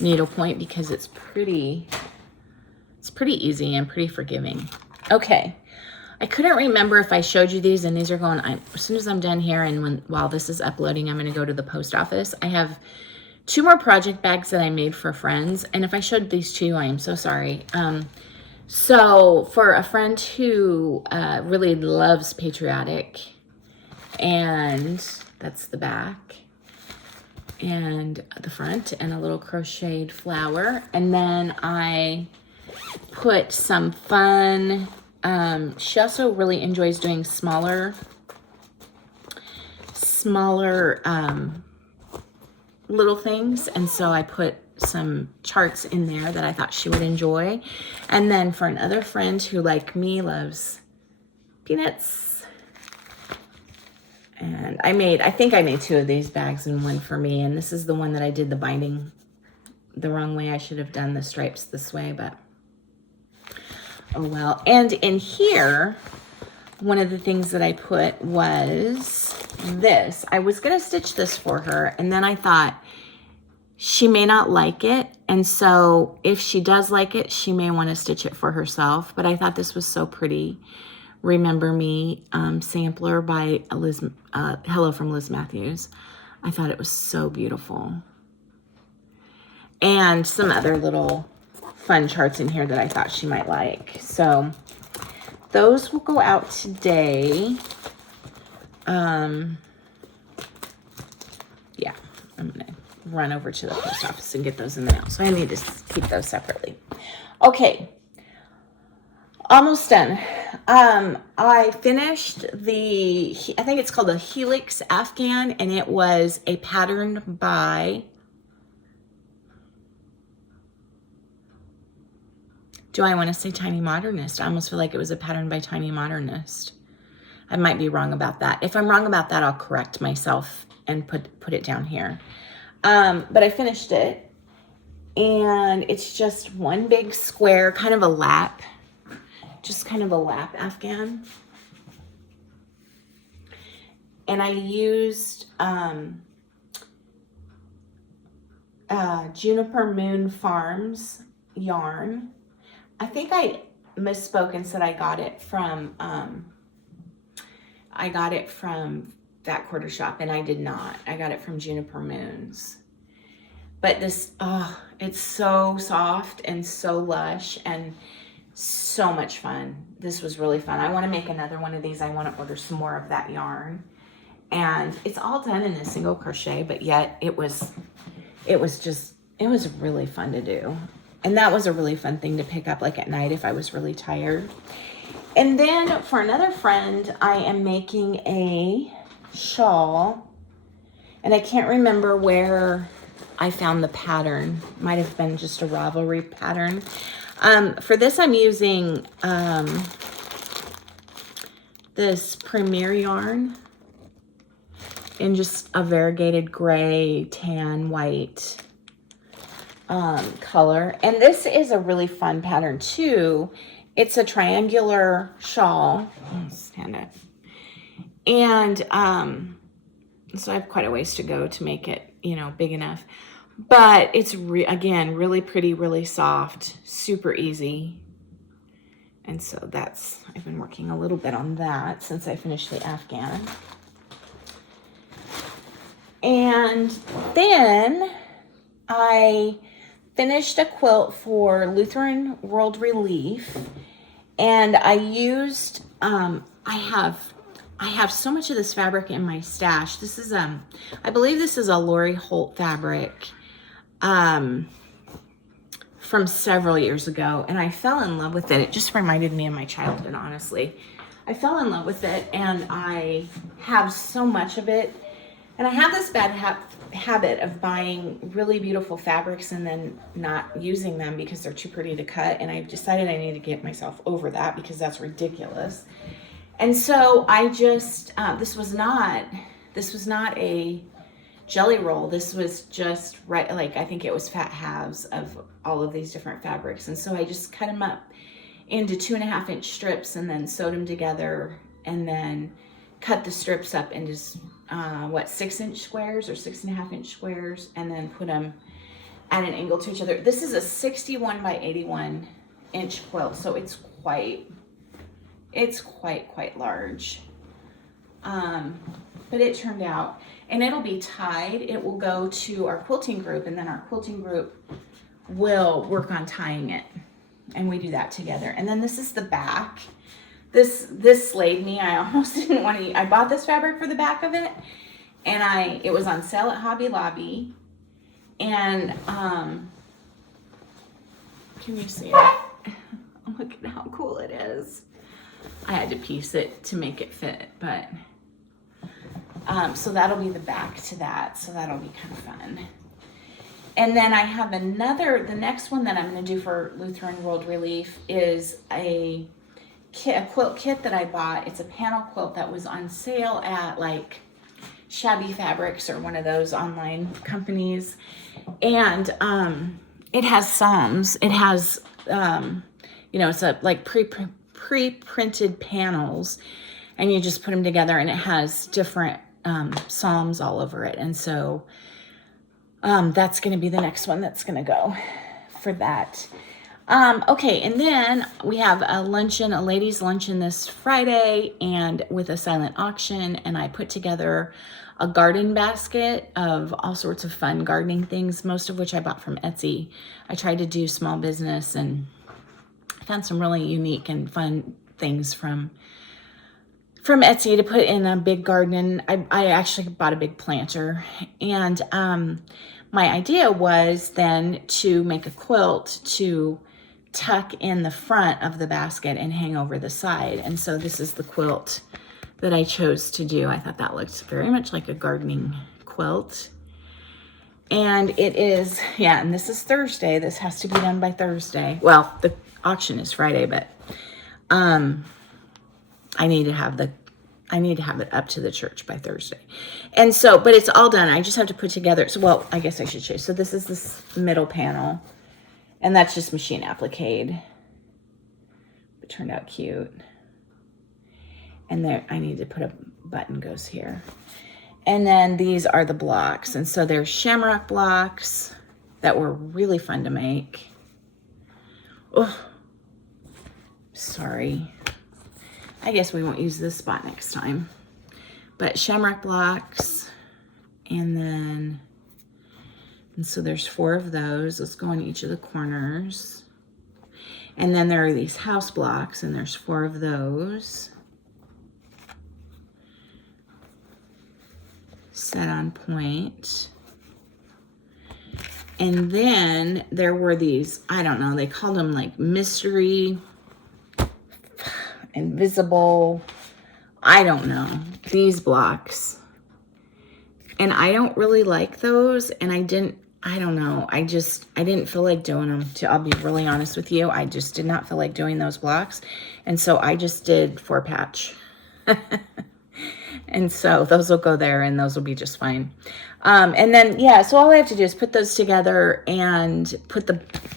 needlepoint, because it's pretty easy and pretty forgiving. Okay, I couldn't remember if I showed you these, and these are going, as soon as I'm done here and while this is uploading, I'm going to go to the post office. I have 2 more project bags that I made for friends, and if I showed these to you, I am so sorry. So for a friend who really loves patriotic, and that's the back and the front, and a little crocheted flower. And then I put some fun, she also really enjoys doing smaller little things, and so I put some charts in there that I thought she would enjoy. And then for another friend who, like me, loves peanuts, and I think I made 2 of these bags and 1 for me, and this is the one that I did the binding the wrong way. I should have done the stripes this way, but oh well. And in here, one of the things that I put was this. I was gonna stitch this for her, and then I thought she may not like it, and so if she does like it, she may want to stitch it for herself. But I thought this was so pretty. Remember Me sampler by Liz, Hello from Liz Matthews. I thought it was so beautiful. And some other little fun charts in here that I thought she might like. So those will go out today. Yeah, I'm gonna run over to the post office and get those in the mail. So I need to keep those separately. Okay, almost done. I finished I think it's called the Helix Afghan, and it was a pattern by, do I want to say Tiny Modernist? I almost feel like it was a pattern by Tiny Modernist. I might be wrong about that. If I'm wrong about that, I'll correct myself and put it down here. But I finished it, and it's just one big square, kind of a lap, just kind of a lap Afghan. And I used Juniper Moon Farms yarn. I think I misspoke and said I got it from that quarter shop, and I did not. I got it from Juniper Moons. But this, oh, it's so soft and so lush and so much fun. This was really fun. I want to make another one of these. I want to order some more of that yarn. And it's all done in a single crochet, but yet it was really fun to do. And that was a really fun thing to pick up like at night if I was really tired. And then for another friend, I am making a shawl, and I can't remember where I found the pattern. Might have been just a Ravelry pattern. For this, I'm using this Premier yarn in just a variegated gray, tan, white color. And this is a really fun pattern too. It's a triangular shawl. Stand up. And so I have quite a ways to go to make it, you know, big enough. But it's, again, really pretty, really soft, super easy. And so I've been working a little bit on that since I finished the Afghan. And then I finished a quilt for Lutheran World Relief, and I used, I have so much of this fabric in my stash. This is, I believe this is a Lori Holt fabric from several years ago, and I fell in love with it. It just reminded me of my childhood, honestly. I fell in love with it, and I have so much of it. And I have this bad habit of buying really beautiful fabrics and then not using them because they're too pretty to cut. And I've decided I need to get myself over that because that's ridiculous. And so I just, this was not a jelly roll. This was just right, like I think it was fat halves of all of these different fabrics. And so I just cut them up into 2.5-inch strips and then sewed them together and then cut the strips up into 6-inch squares or 6.5-inch squares, and then put them at an angle to each other. This is a 61 by 81 inch quilt, so it's quite large. But it turned out, and it'll be tied. It will go to our quilting group, and then our quilting group will work on tying it, and we do that together. And then this is the back. This slayed me. I almost didn't want to. I bought this fabric for the back of it, and it was on sale at Hobby Lobby. And can you see it? Look at how cool it is. I had to piece it to make it fit, but So that'll be the back to that. So that'll be kind of fun. And then I have the next one that I'm going to do for Lutheran World Relief is a quilt kit that I bought. It's a panel quilt that was on sale at like Shabby Fabrics or one of those online companies. And it has Psalms. It has, it's a like pre-printed panels, and you just put them together, and it has different Psalms all over it. And so that's going to be the next one that's going to go for that. Okay, and then we have a luncheon, a ladies' luncheon this Friday, and with a silent auction, and I put together a garden basket of all sorts of fun gardening things, most of which I bought from Etsy. I tried to do small business and found some really unique and fun things from Etsy to put in a big garden. I actually bought a big planter, and my idea was then to make a quilt to tuck in the front of the basket and hang over the side. And so this is the quilt that I chose to do. I thought that looked very much like a gardening quilt. And it is, and this is Thursday. This has to be done by Thursday. Well, the auction is Friday, but I need to have it up to the church by Thursday. And so, but it's all done. I just have to put together. So, well, I guess I should show you. So this is this middle panel, and that's just machine appliqued. It turned out cute. And there, I need to put a button goes here. And then these are the blocks. And so there's shamrock blocks that were really fun to make. Oh, sorry. I guess we won't use this spot next time. But shamrock blocks, and so there's 4 of those. Let's go on each of the corners. And then there are these house blocks, and there's 4 of those. Set on point. And then there were these, I don't know, they called them like mystery, invisible, I don't know, these blocks. And I don't really like those, and I didn't feel like doing them, I'll be really honest with you. I just did not feel like doing those blocks. And so I just did 4 patch. And so those will go there, and those will be just fine. And then, so all I have to do is put those together and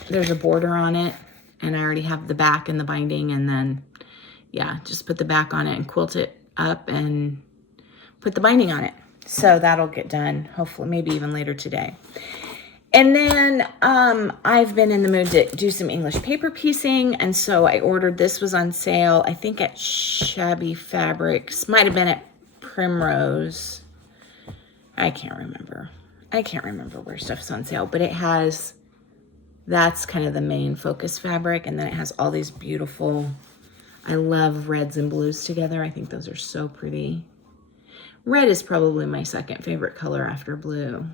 there's a border on it, and I already have the back and the binding, and then, just put the back on it and quilt it up and put the binding on it. So that'll get done, hopefully, maybe even later today. And then I've been in the mood to do some English paper piecing, and so I ordered, this was on sale, I think at Shabby Fabrics, might have been at Primrose. I can't remember where stuff's on sale, but that's kind of the main focus fabric, and then it has all these beautiful, I love reds and blues together. I think those are so pretty. Red is probably my second favorite color after blue.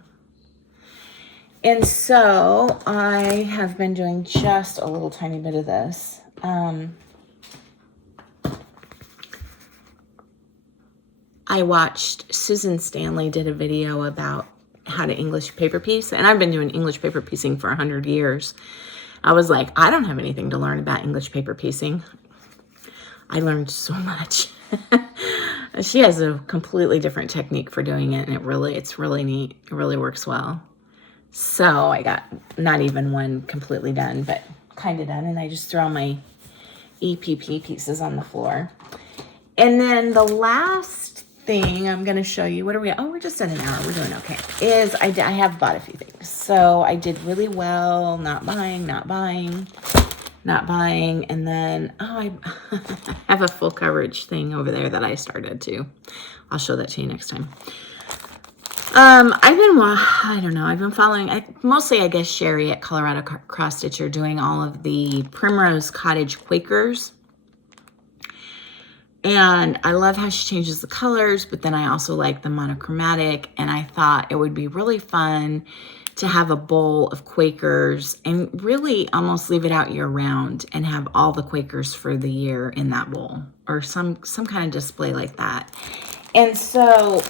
And so I have been doing just a little tiny bit of this. I watched Susan Stanley did a video about how to English paper piece, and I've been doing English paper piecing for 100 years. I was like, I don't have anything to learn about English paper piecing. I learned so much. She has a completely different technique for doing it, and it's really neat. It really works well. So I got not even one completely done, but kind of done, and I just throw my EPP pieces on the floor. And then the last thing I'm going to show you, what are we at? Oh, we're just at an hour. We're doing okay. Is I have bought a few things. So I did really well, not buying. And then, I have a full coverage thing over there that I started too. I'll show that to you next time. I've been following, mostly I guess Sherry at Colorado CrossStitcher doing all of the Primrose Cottage Quakers. And I love how she changes the colors, but then I also like the monochromatic, and I thought it would be really fun to have a bowl of Quakers and really almost leave it out year round and have all the Quakers for the year in that bowl, or some kind of display like that. And so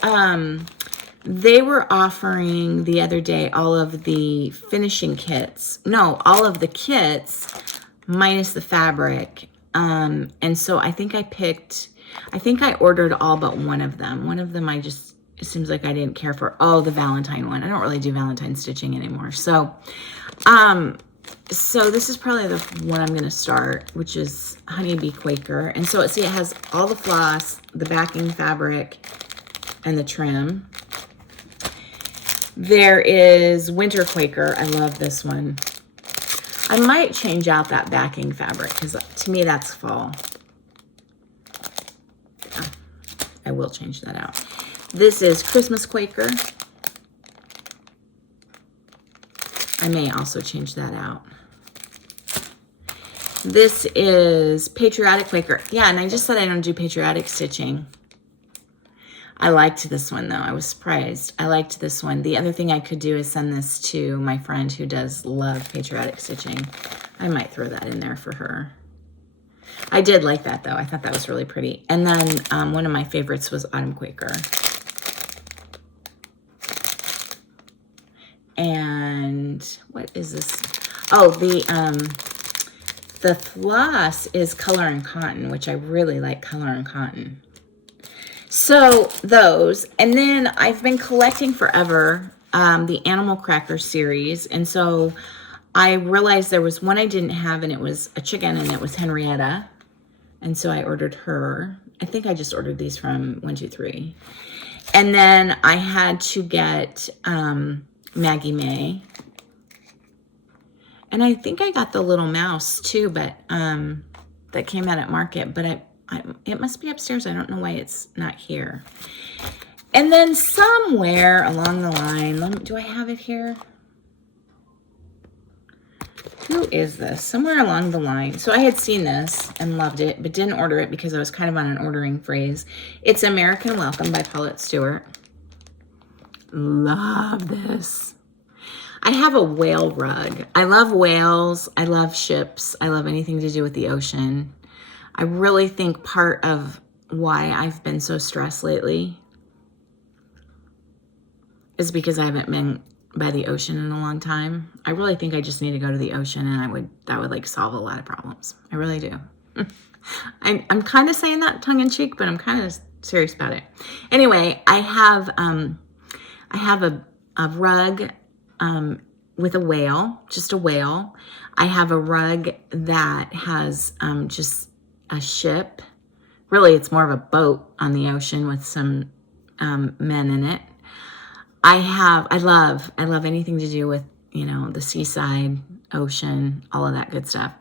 they were offering the other day all of the finishing kits. No, all of the kits minus the fabric. And so I think I ordered all but one of them. One of them it seems like I didn't care for. Oh, the Valentine one. I don't really do Valentine stitching anymore. So, so this is probably the one I'm going to start, which is Honeybee Quaker. And so see, it has all the floss, the backing fabric, and the trim. There is Winter Quaker. I love this one. I might change out that backing fabric because to me that's fall. Yeah, I will change that out. This is Christmas Quaker. I may also change that out. This is Patriotic Quaker. Yeah, and I just said I don't do patriotic stitching. I liked this one, though. I was surprised. I liked this one. The other thing I could do is send this to my friend who does love patriotic stitching. I might throw that in there for her. I did like that, though. I thought that was really pretty. And then one of my favorites was Autumn Quaker. And what is this? Oh, the floss is Color and Cotton, which I really like Color and Cotton. So those, and then I've been collecting forever the Animal Cracker series, and so I realized there was one I didn't have, and it was a chicken, and it was Henrietta, and so I ordered her. I think I just ordered these from 123, and then I had to get Maggie May, and I think I got the little mouse too, but that came out at Market, but it must be upstairs. I don't know why it's not here. And then somewhere along the line, do I have it here? Who is this? Somewhere along the line. So I had seen this and loved it, but didn't order it because I was kind of on an ordering freeze. It's American Welcome by Paulette Stewart. Love this. I have a whale rug. I love whales. I love ships. I love anything to do with the ocean. I really think part of why I've been so stressed lately is because I haven't been by the ocean in a long time. I really think I just need to go to the ocean, and that would like solve a lot of problems. I really do. I'm kind of saying that tongue in cheek, but I'm kind of serious about it. Anyway, I have a rug with a whale, just a whale. I have a rug that has just a ship. Really, it's more of a boat on the ocean with some men in it. I love anything to do with, you know, the seaside, ocean, all of that good stuff.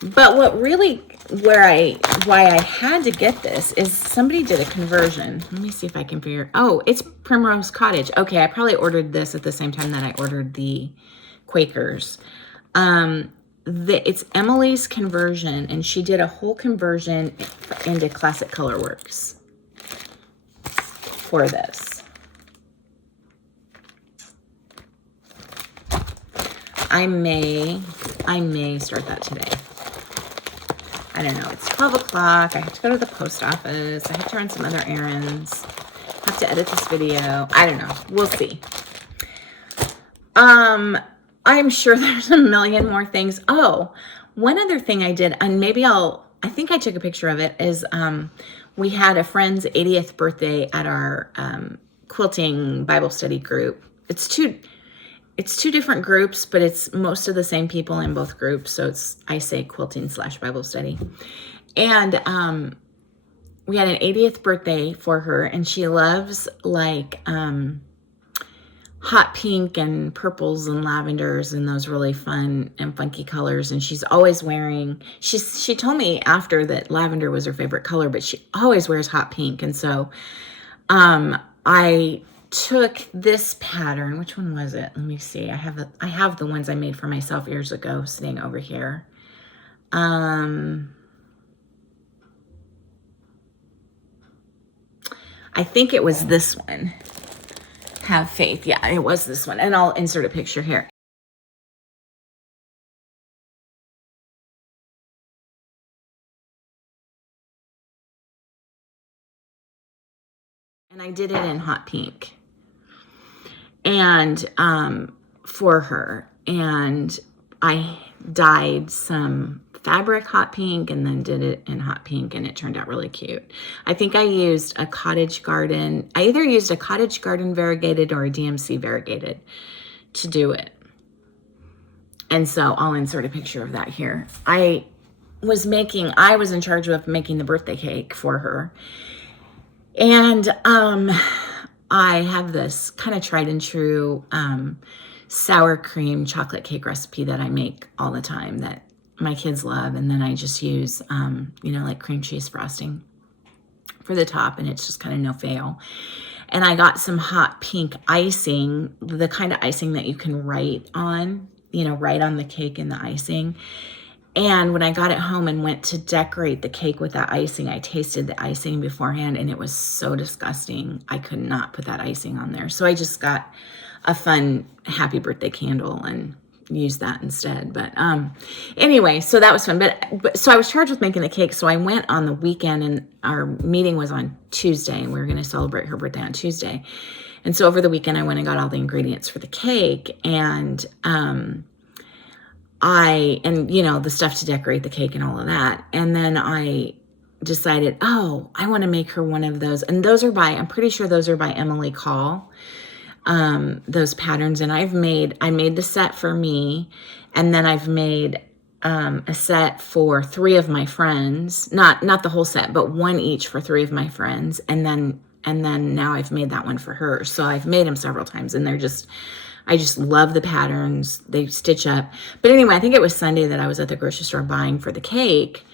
But why I had to get this is somebody did a conversion. Let me see if I can figure. Oh, it's Primrose Cottage. Okay, I probably ordered this at the same time that I ordered the Quakers. It's Emily's conversion, and she did a whole conversion into Classic Colorworks for this. I may start that today. I don't know. It's 12 o'clock. I have to go to the post office. I have to run some other errands. I have to edit this video. I don't know. We'll see. I'm sure there's a million more things. Oh, one other thing I did, and maybe I think I took a picture of it, is we had a friend's 80th birthday at our quilting Bible study group. It's two different groups, but it's most of the same people in both groups. So I say quilting / Bible study. And we had an 80th birthday for her, and she loves like hot pink and purples and lavenders and those really fun and funky colors. And she's always wearing, she told me after that lavender was her favorite color, but she always wears hot pink. And so I took this pattern. Which one was it? Let me see. I have the ones I made for myself years ago sitting over here. I think it was this one. Have Faith. Yeah, it was this one. And I'll insert a picture here. and I did it in hot pink. And for her, and I dyed some fabric hot pink and then did it in hot pink, and it turned out really cute. I think I used a cottage garden. I either used a cottage garden variegated or a DMC variegated to do it. And so I'll insert a picture of that here. I was in charge of making the birthday cake for her. And I have this kind of tried and true sour cream chocolate cake recipe that I make all the time that my kids love. And then I just use, like cream cheese frosting for the top, and it's just kind of no fail. And I got some hot pink icing, the kind of icing that you can write on the cake in the icing. And when I got it home and went to decorate the cake with that icing, I tasted the icing beforehand, and it was so disgusting. I could not put that icing on there. So I just got a fun happy birthday candle and used that instead. But anyway, so that was fun. But so I was charged with making the cake. So I went on the weekend, and our meeting was on Tuesday, and we were going to celebrate her birthday on Tuesday. And so over the weekend, I went and got all the ingredients for the cake, and the stuff to decorate the cake and all of that. And then I decided, I want to make her one of those. And I'm pretty sure those are by Emily Call, those patterns. And I made the set for me. And then I've made a set for 3 of my friends, not the whole set, but one each for 3 of my friends. And then now I've made that one for her. So I've made them several times, and I just love the patterns. They stitch up. But anyway, I think it was Sunday that I was at the grocery store buying for the cake,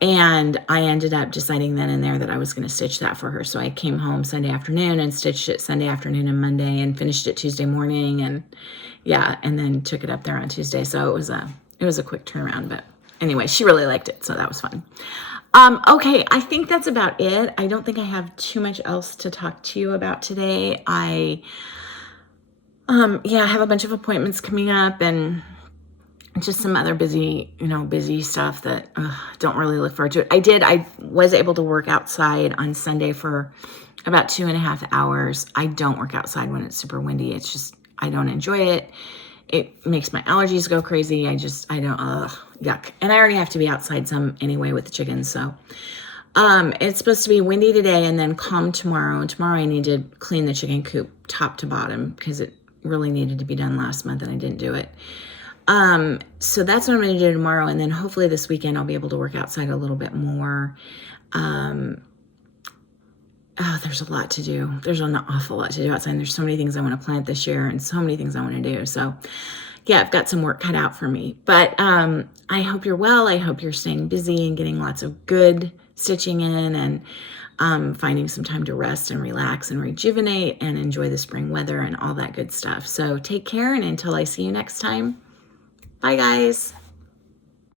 and I ended up deciding then and there that I was going to stitch that for her. So I came home Sunday afternoon and stitched it Sunday afternoon and Monday, and finished it Tuesday morning, and then took it up there on Tuesday. So it was a quick turnaround, but anyway, she really liked it, so that was fun. Okay, I think that's about it. I don't think I have too much else to talk to you about today. I have a bunch of appointments coming up, and just some other busy stuff that don't really look forward to it. I was able to work outside on Sunday for about 2.5 hours. I don't work outside when it's super windy. It's just, I don't enjoy it. It makes my allergies go crazy. I don't, yuck. And I already have to be outside some anyway with the chickens. So, it's supposed to be windy today and then calm tomorrow. And tomorrow I need to clean the chicken coop top to bottom, because it really needed to be done last month and I didn't do it. So that's what I'm going to do tomorrow. And then hopefully this weekend I'll be able to work outside a little bit more. There's a lot to do. There's an awful lot to do outside. And there's so many things I want to plant this year, and so many things I want to do. So yeah, I've got some work cut out for me, but, I hope you're well. I hope you're staying busy and getting lots of good stitching in, and, finding some time to rest and relax and rejuvenate and enjoy the spring weather and all that good stuff. So take care, and until I see you next time, bye guys.